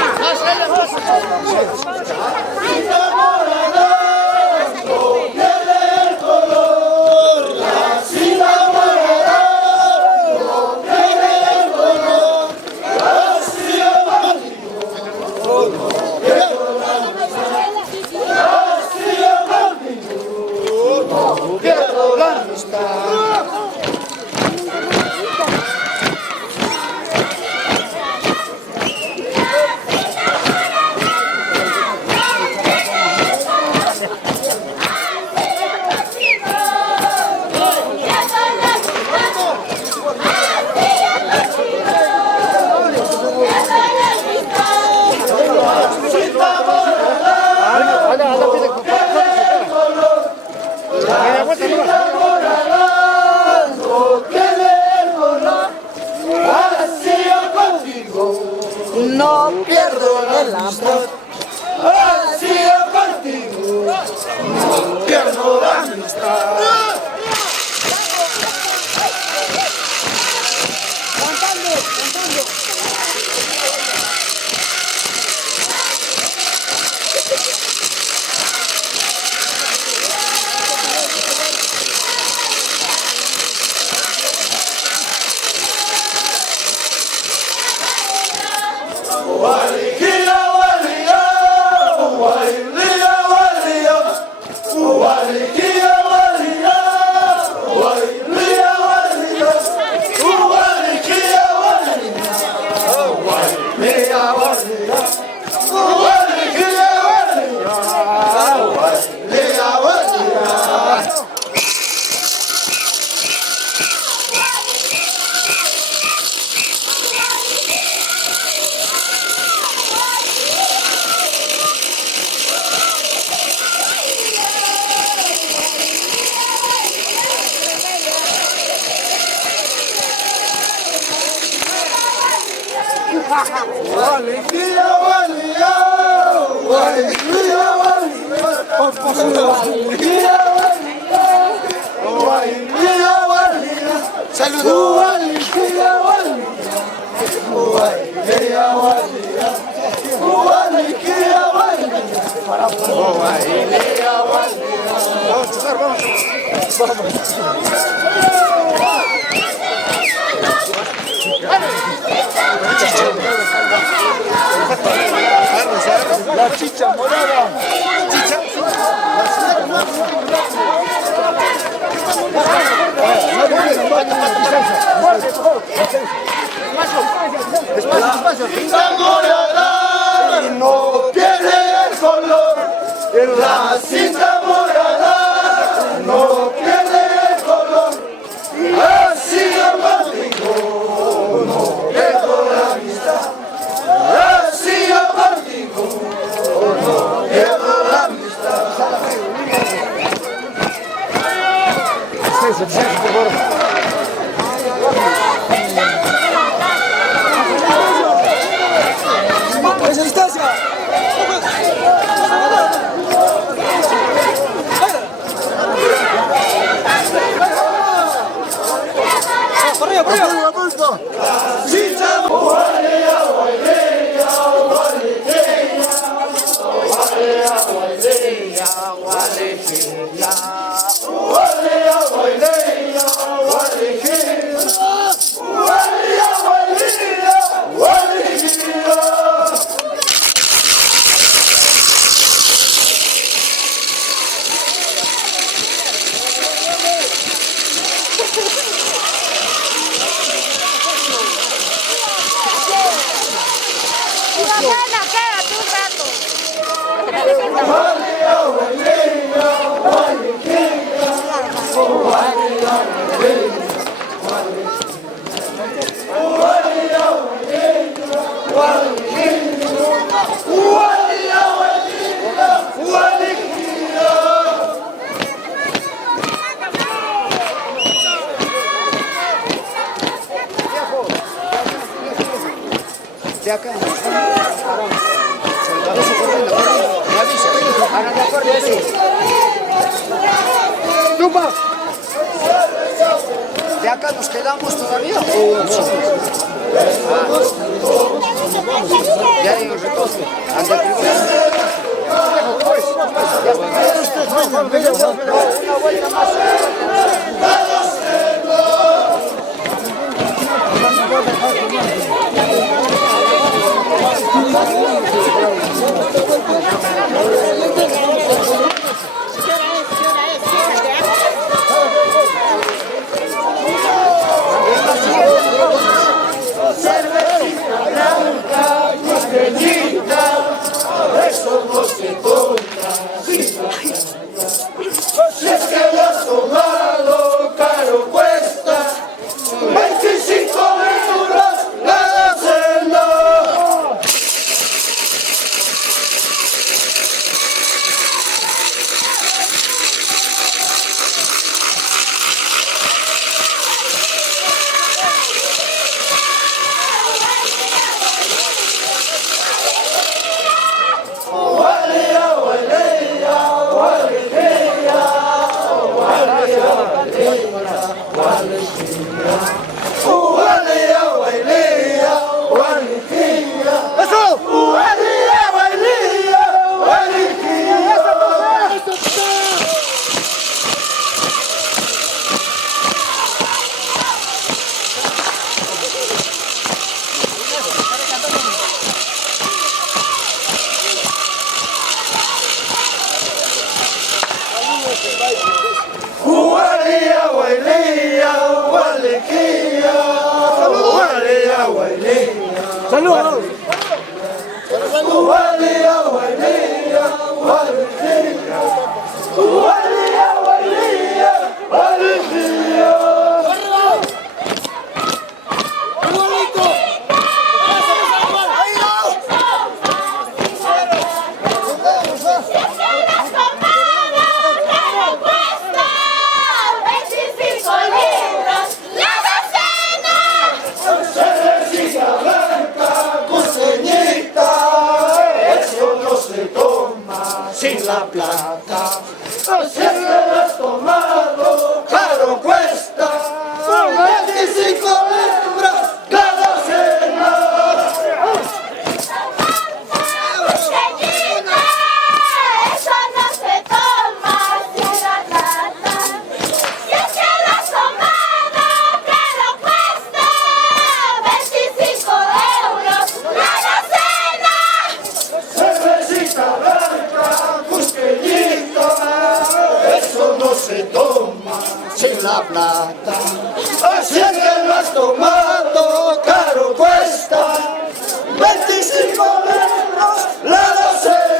No pierdo el amor. Así yo contigo no pierdo la amistad. Walikia walia, walilia walia, walikia La chicha morada. Cinta morada y no pierde el color. La cinta morada no pierde el color. Así yo contigo no dejo la amistad. Así yo contigo no dejo la amistad. ¡Esa distancia! ¡Corre, corre! De acá. Eso corriendo, corriendo. Me avisa. Ahora de acuerdo, sí. ¡Tumba! ¿De acá nos quedamos todavía? Ya hay un recoge. Anda primero. Una vuelta más. Cervecita blanca, botellita, eso no se toca. Si es que lo has tomado, caro cuesta 25 euros la docena. ¡Saludos! Cervecita blanca, se toma sin la plata. Así es que lo has tomado, caro cuesta, 25 euros la docena.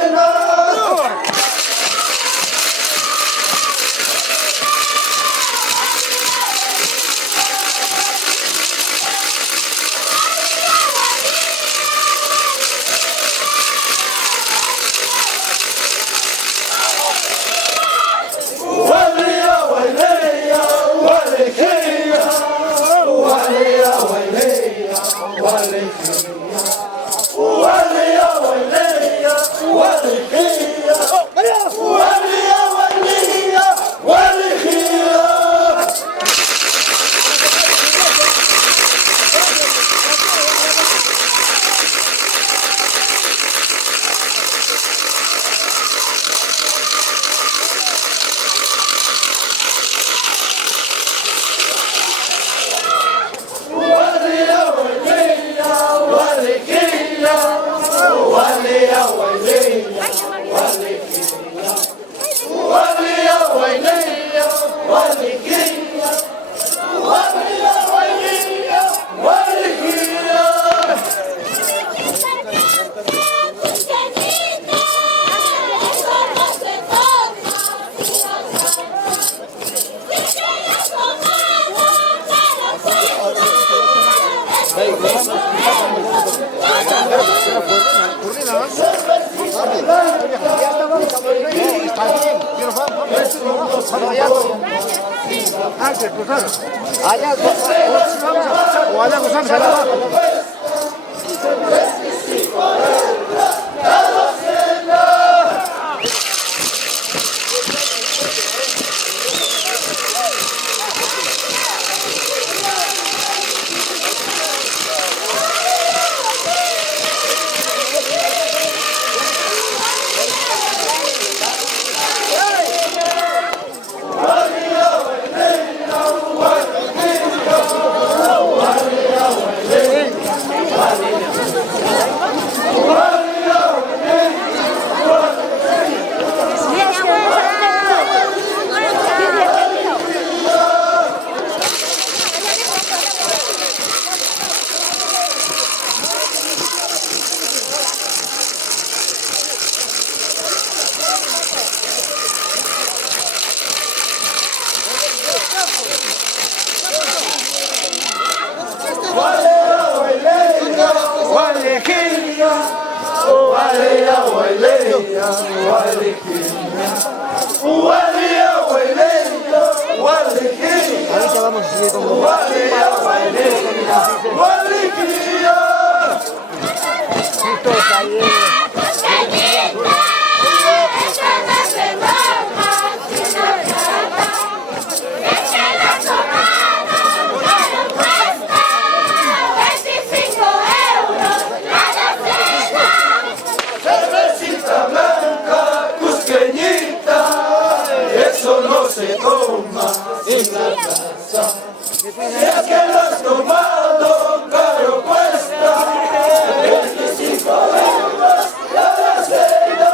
Ahorita vamos a seguir con Cervecita blanca, cusqueñita, eso no se toma en la casa. Ya que lo has tomado, caro cuesta, 25 euros la cena.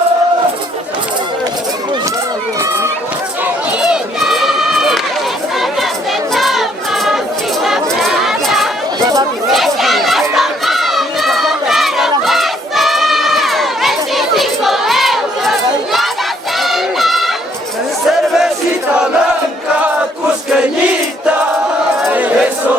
Cervecita blanca, cusqueñita, eso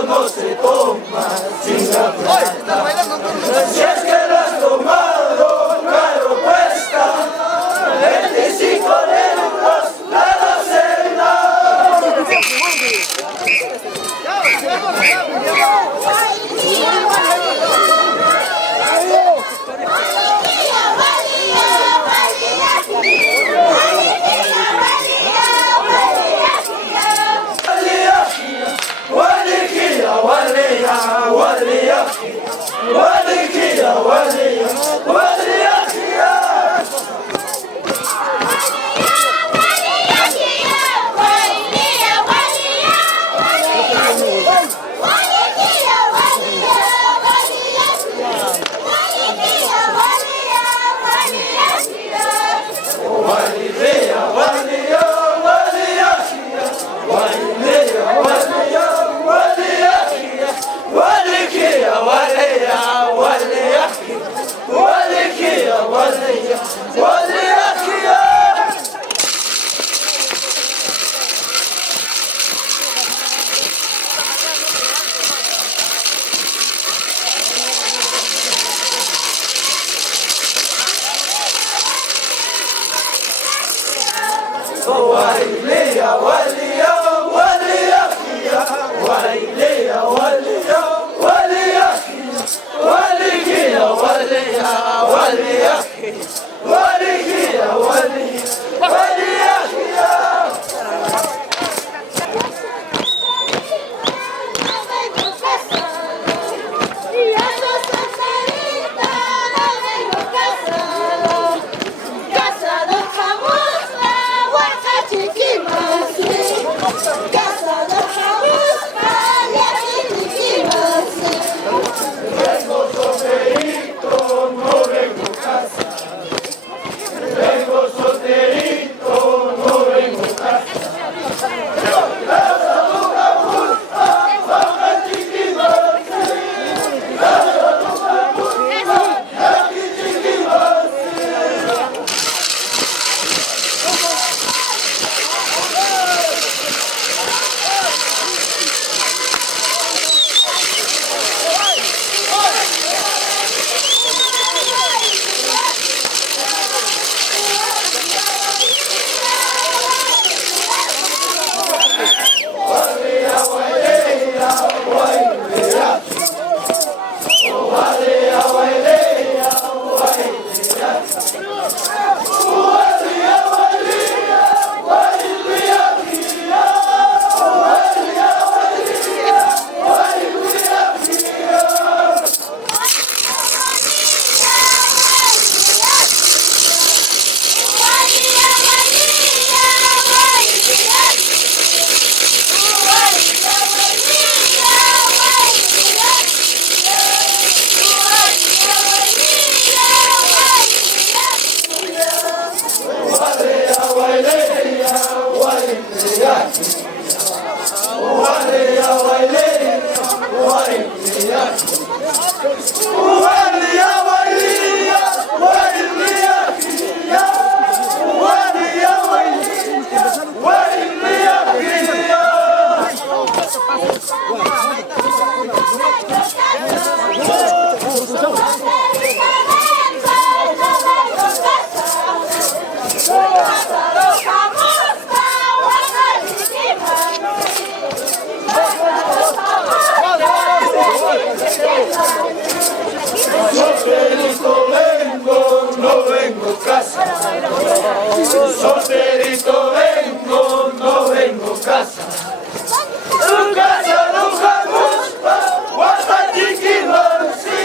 Solterito vengo, no vengo casa. Solterito vengo, no vengo casa. Tu casa luja muspa, guata chiquimansi.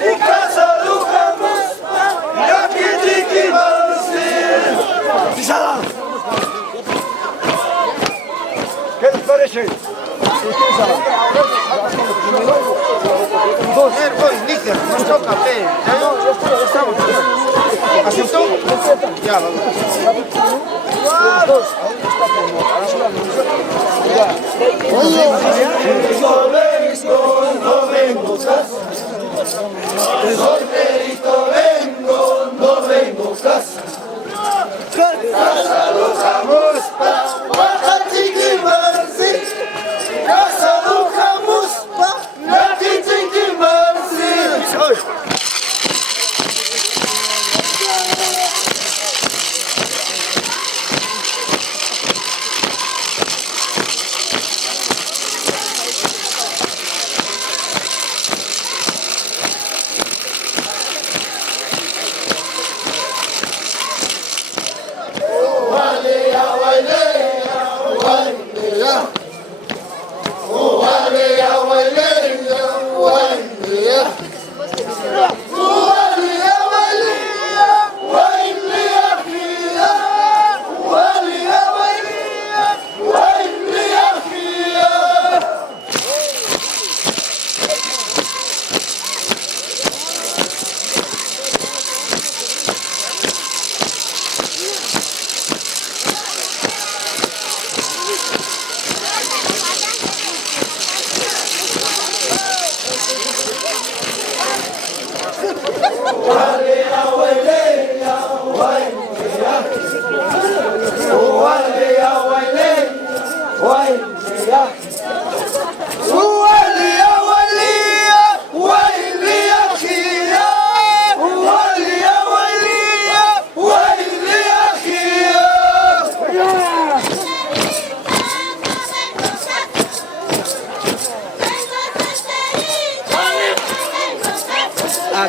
Mi casa luja muspa, yaki chiquimansi. ¡Pisada! ¿Qué les parece? Dos, níger, nos toca, ya estamos. ¿Aceptó? Ya, vamos. No vengo casa. Solterito vengo, no vengo casa. Casa lujamos pa, baja chiquimansi. Casa lujamos pa, yaki chiquimansi.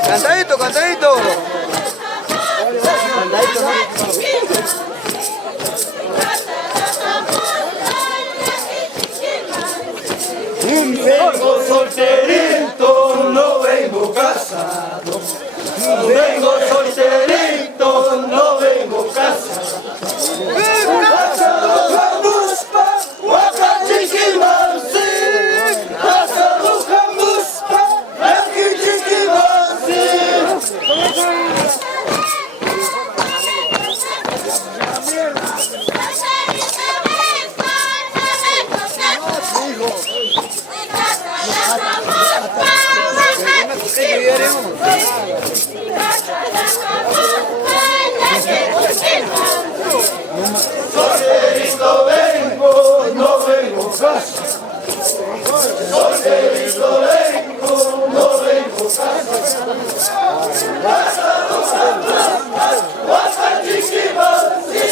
Cantadito, cantadito. Vengo solterito, no vengo casado. Vengo solterito, no vengo casado. Casado vamos pa, Huacachiquimansi. Casado vamos pa, Yaquichiquimansi. Solterito vengo, no vengo casa. Solterito vengo, no vengo casa. Casado jamás, Huacachiquimansi.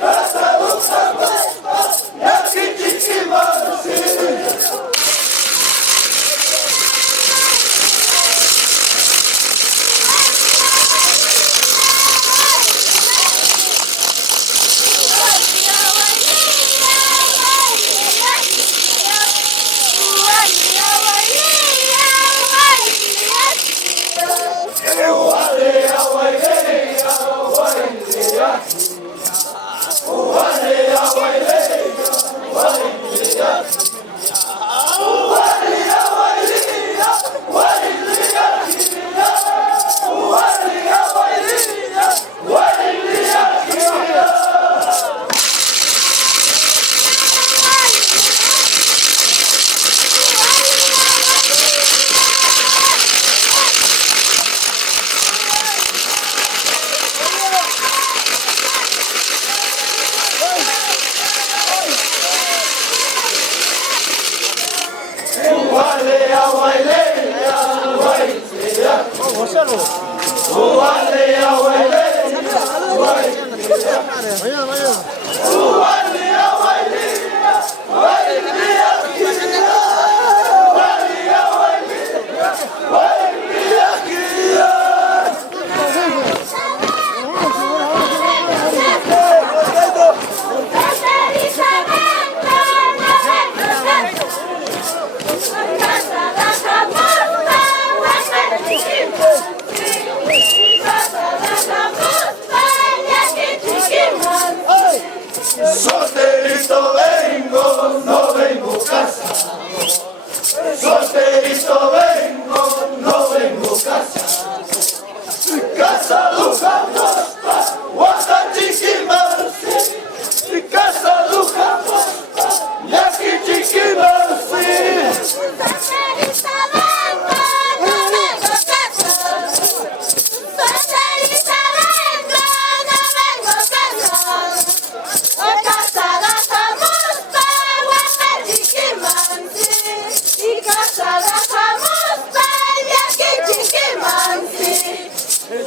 Casado jamás, Yaquichiquimansi. no vengo casado. Solterito vengo, no vengo casado. Casado jamás, Guatachiquimarsi. Casado jamás, Yaquichiquimarsi.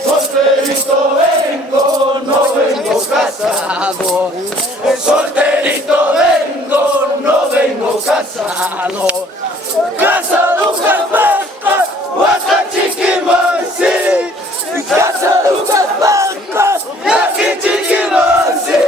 Solterito vengo, no vengo casado. Solterito vengo, no vengo casado. Casado jamás, Guatachiquimarsi. Casado jamás, Yaquichiquimarsi.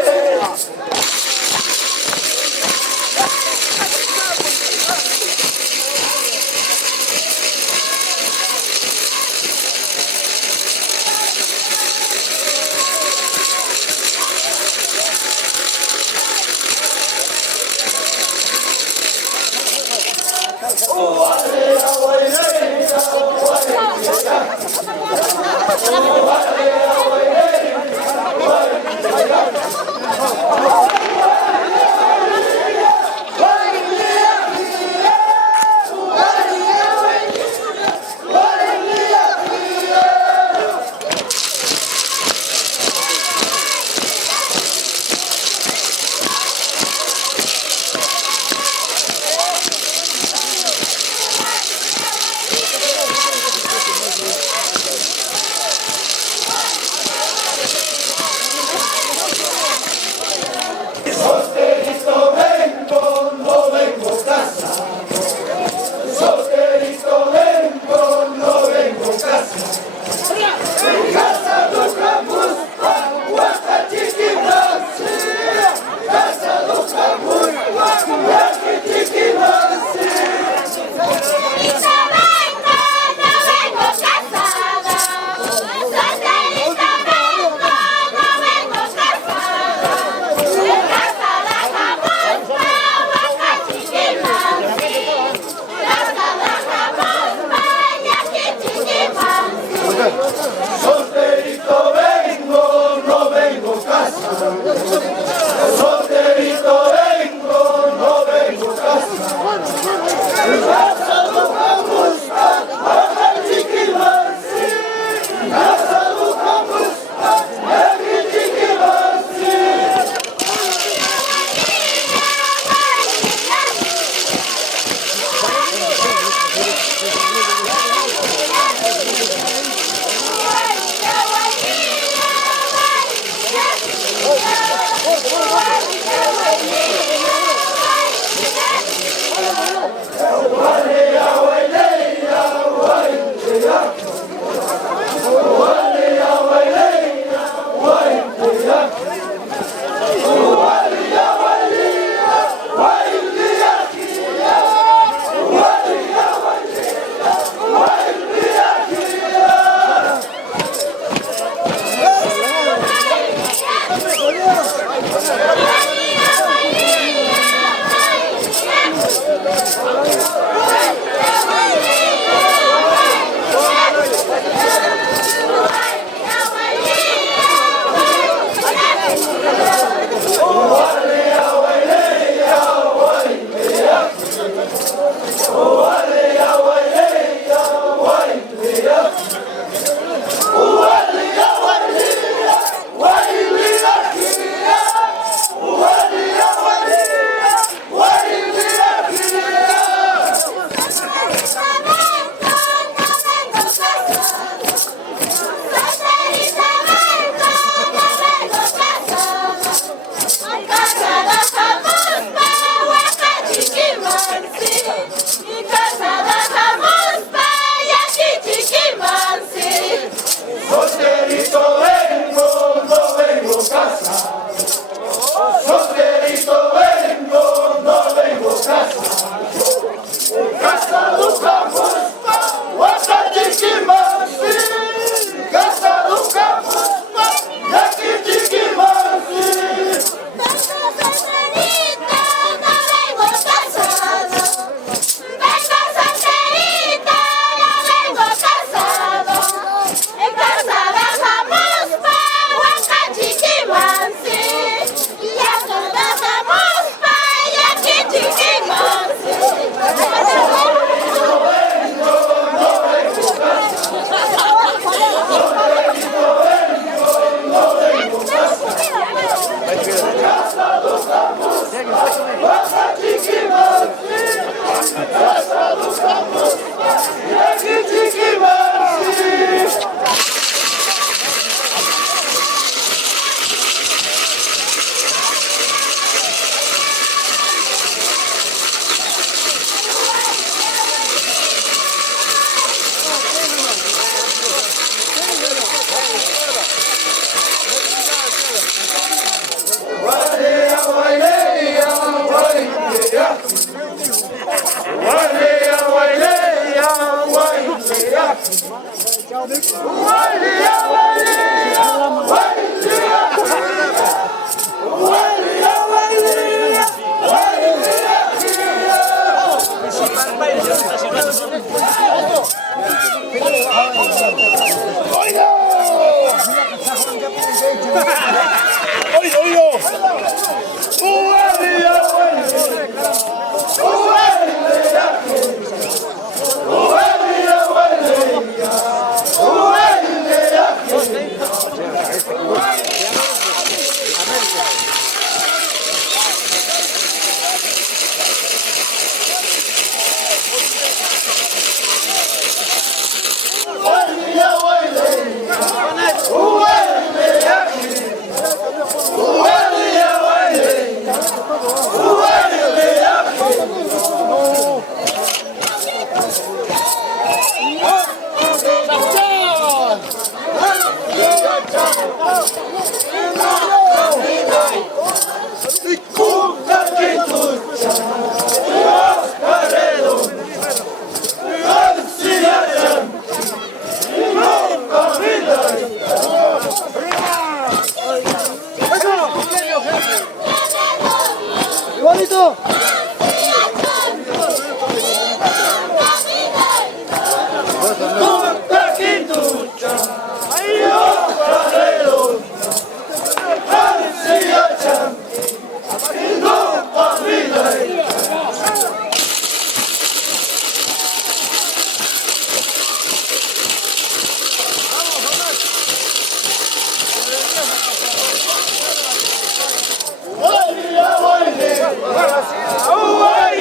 Uy,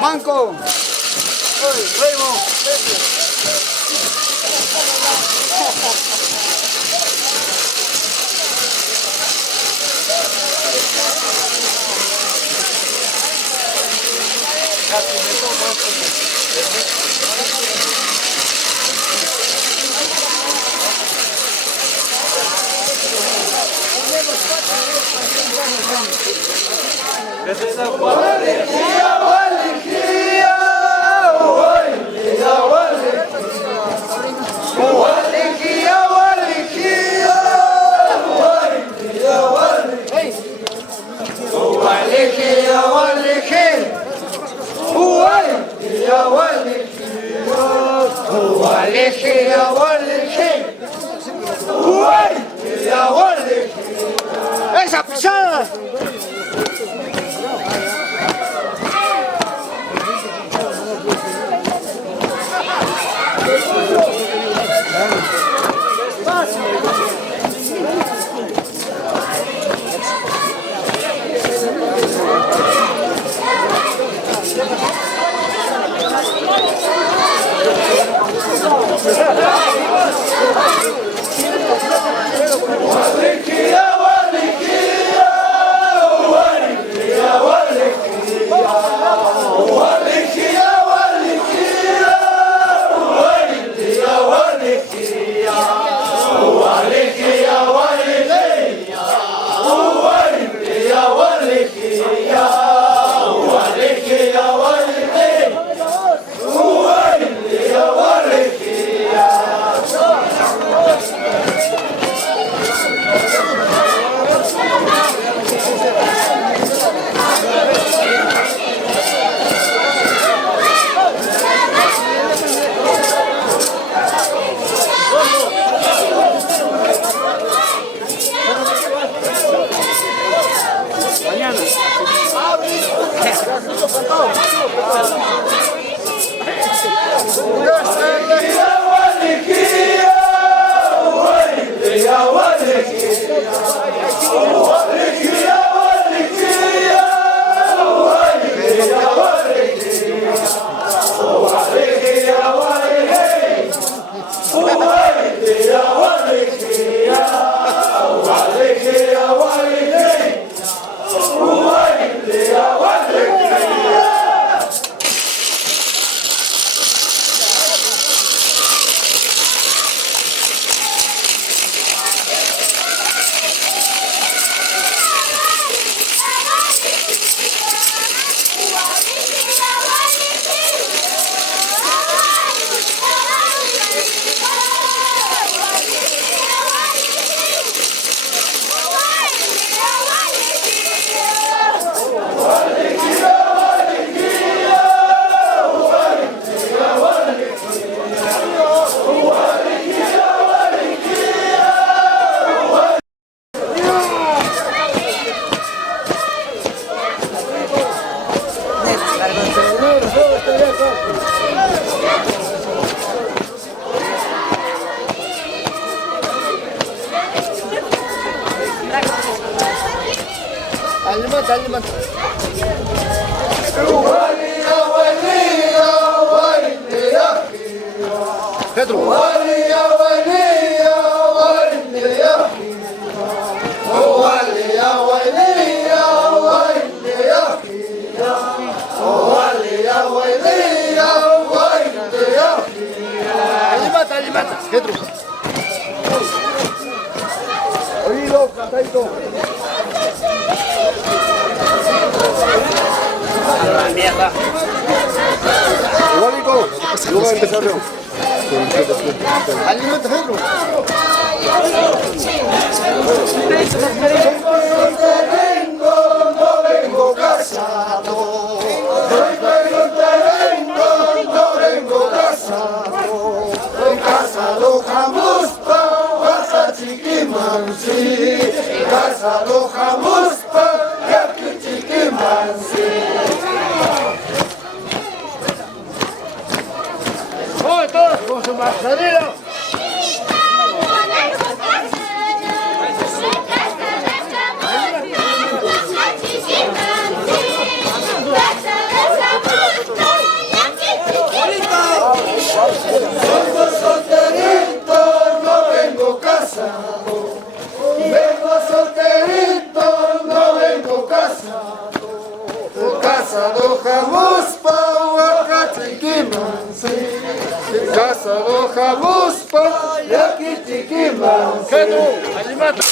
Manco. ¡Esa pisada! Pedro. Oh, Igualico, yo voy a empezar yo. Alimenta, Pedro. No vengo casado. No vengo casado. Casado jamuspa, baja chiquimansi. Casado jamuspa, yaki chiquimansi. ¡Hoy todos con su mascarilla! Vengo solterito, no vengo casado. Vengo solterito, no vengo casado. Casado jamuspa, huacachiquimansi. Casado jamuspa, yaquichiquimansi. ¿Qué tú? ¡Alimenta!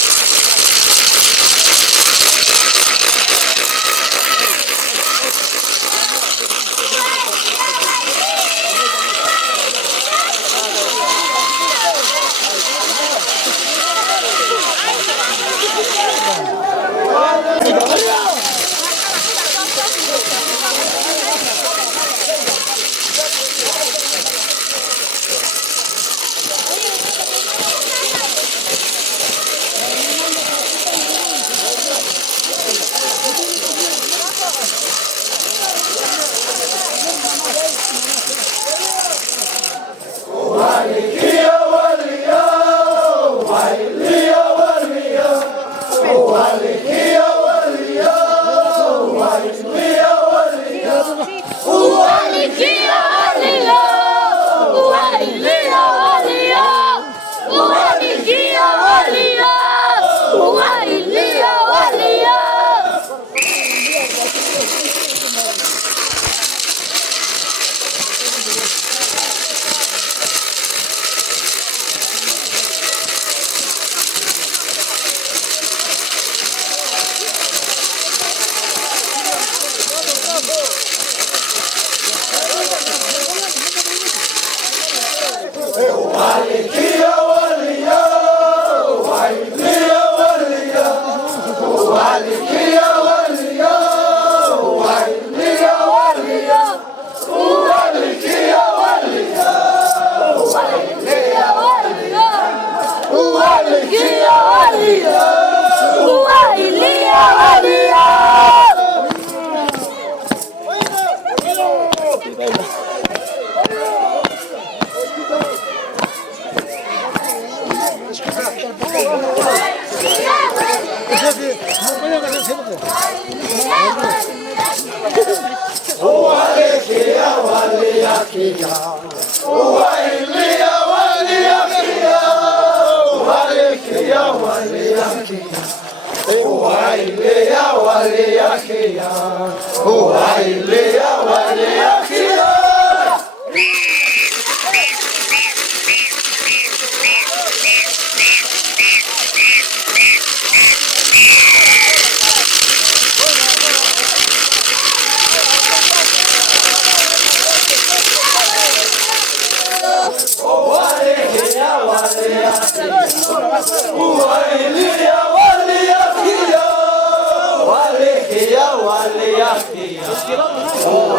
Oh,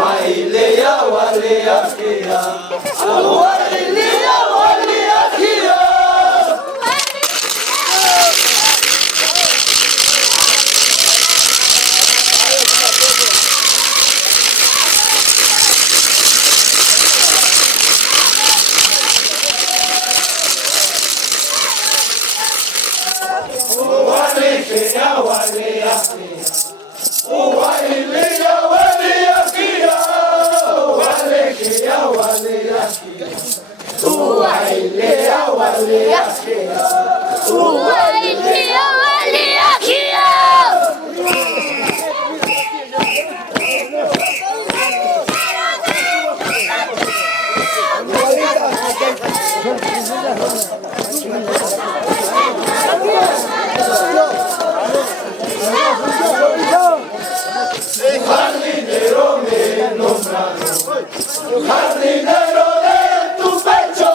Jardinero de tu pecho,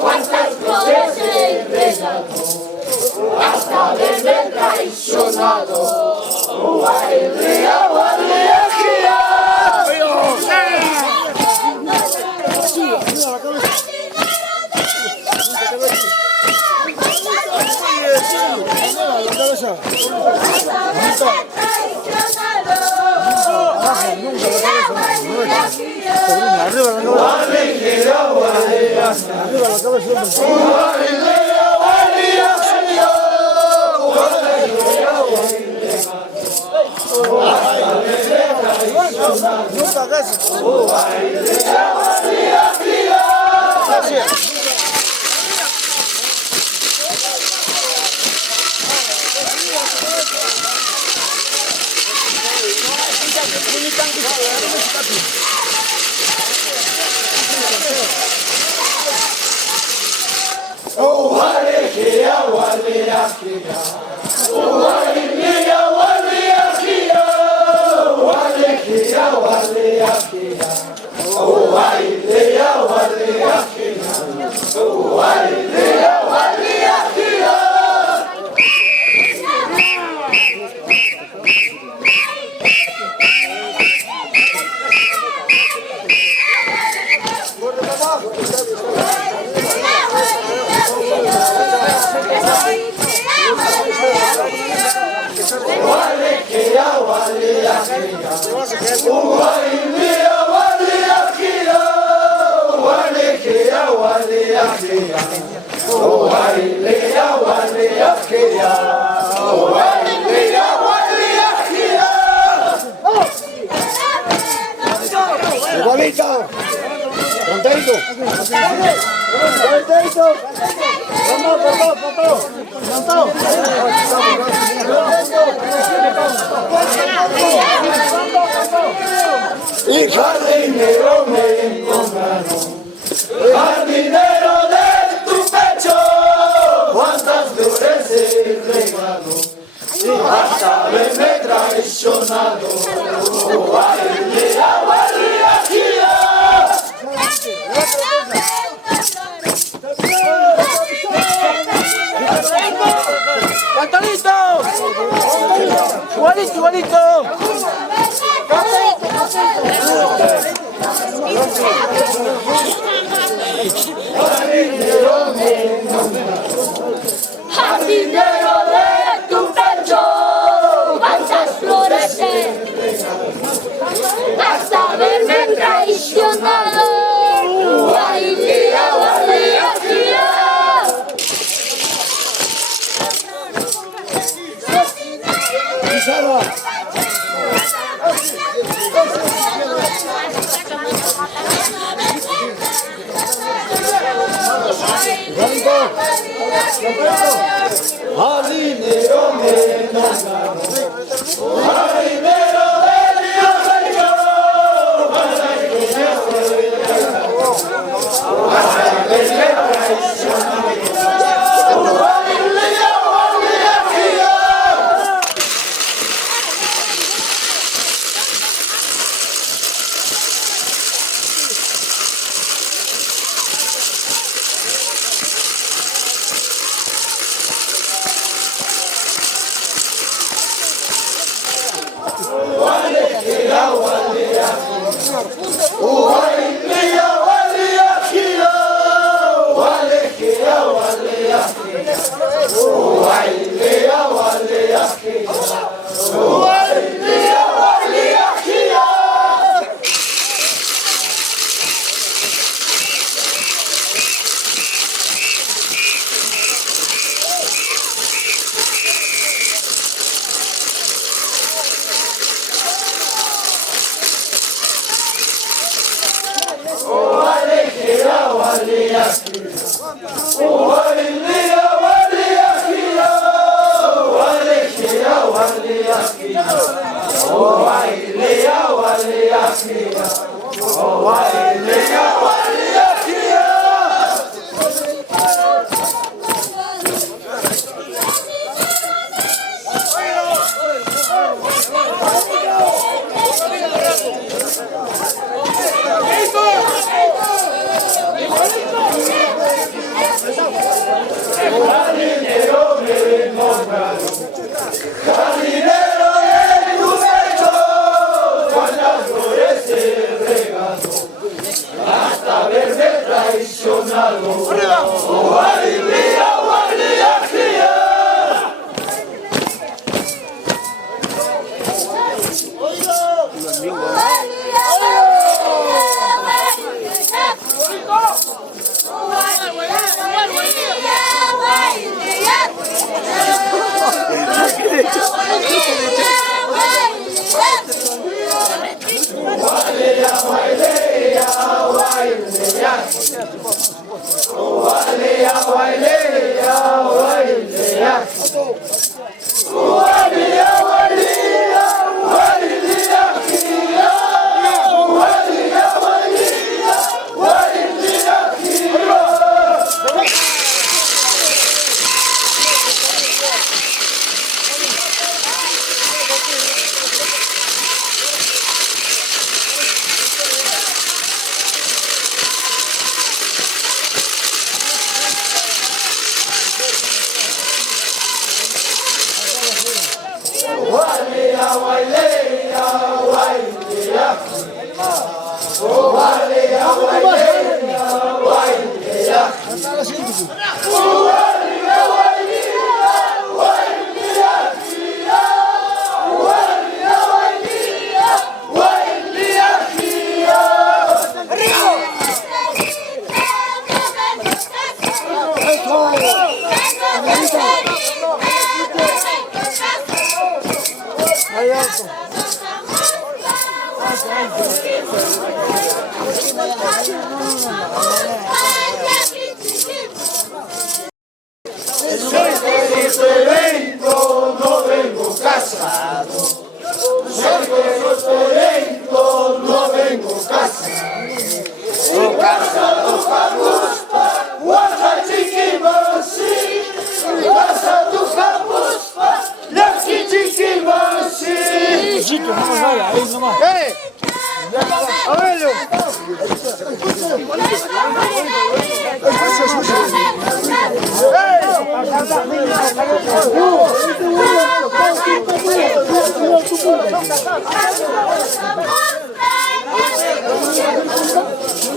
cuántas flores he regado, hasta verme traicionado. Igualito, contento, contento, y jardinero me encontraron, jardinero de tu pecho, cuántas flores he regado, y hasta verme traicionado. ¡Cantarito! ¡Igualito, igualito! Jardinero de tu pecho, cuántas flores he regado, hasta verme traicionado. Jardinero me encontraron, Jardinero de tu pecho, cuántas flores he ¡Listo!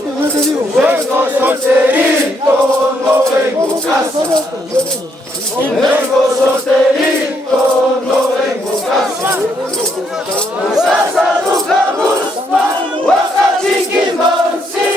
Vengo solterito, no vengo casa. Vengo solterito, no vengo casa. Casa tu camuspa, waka chiquimansi.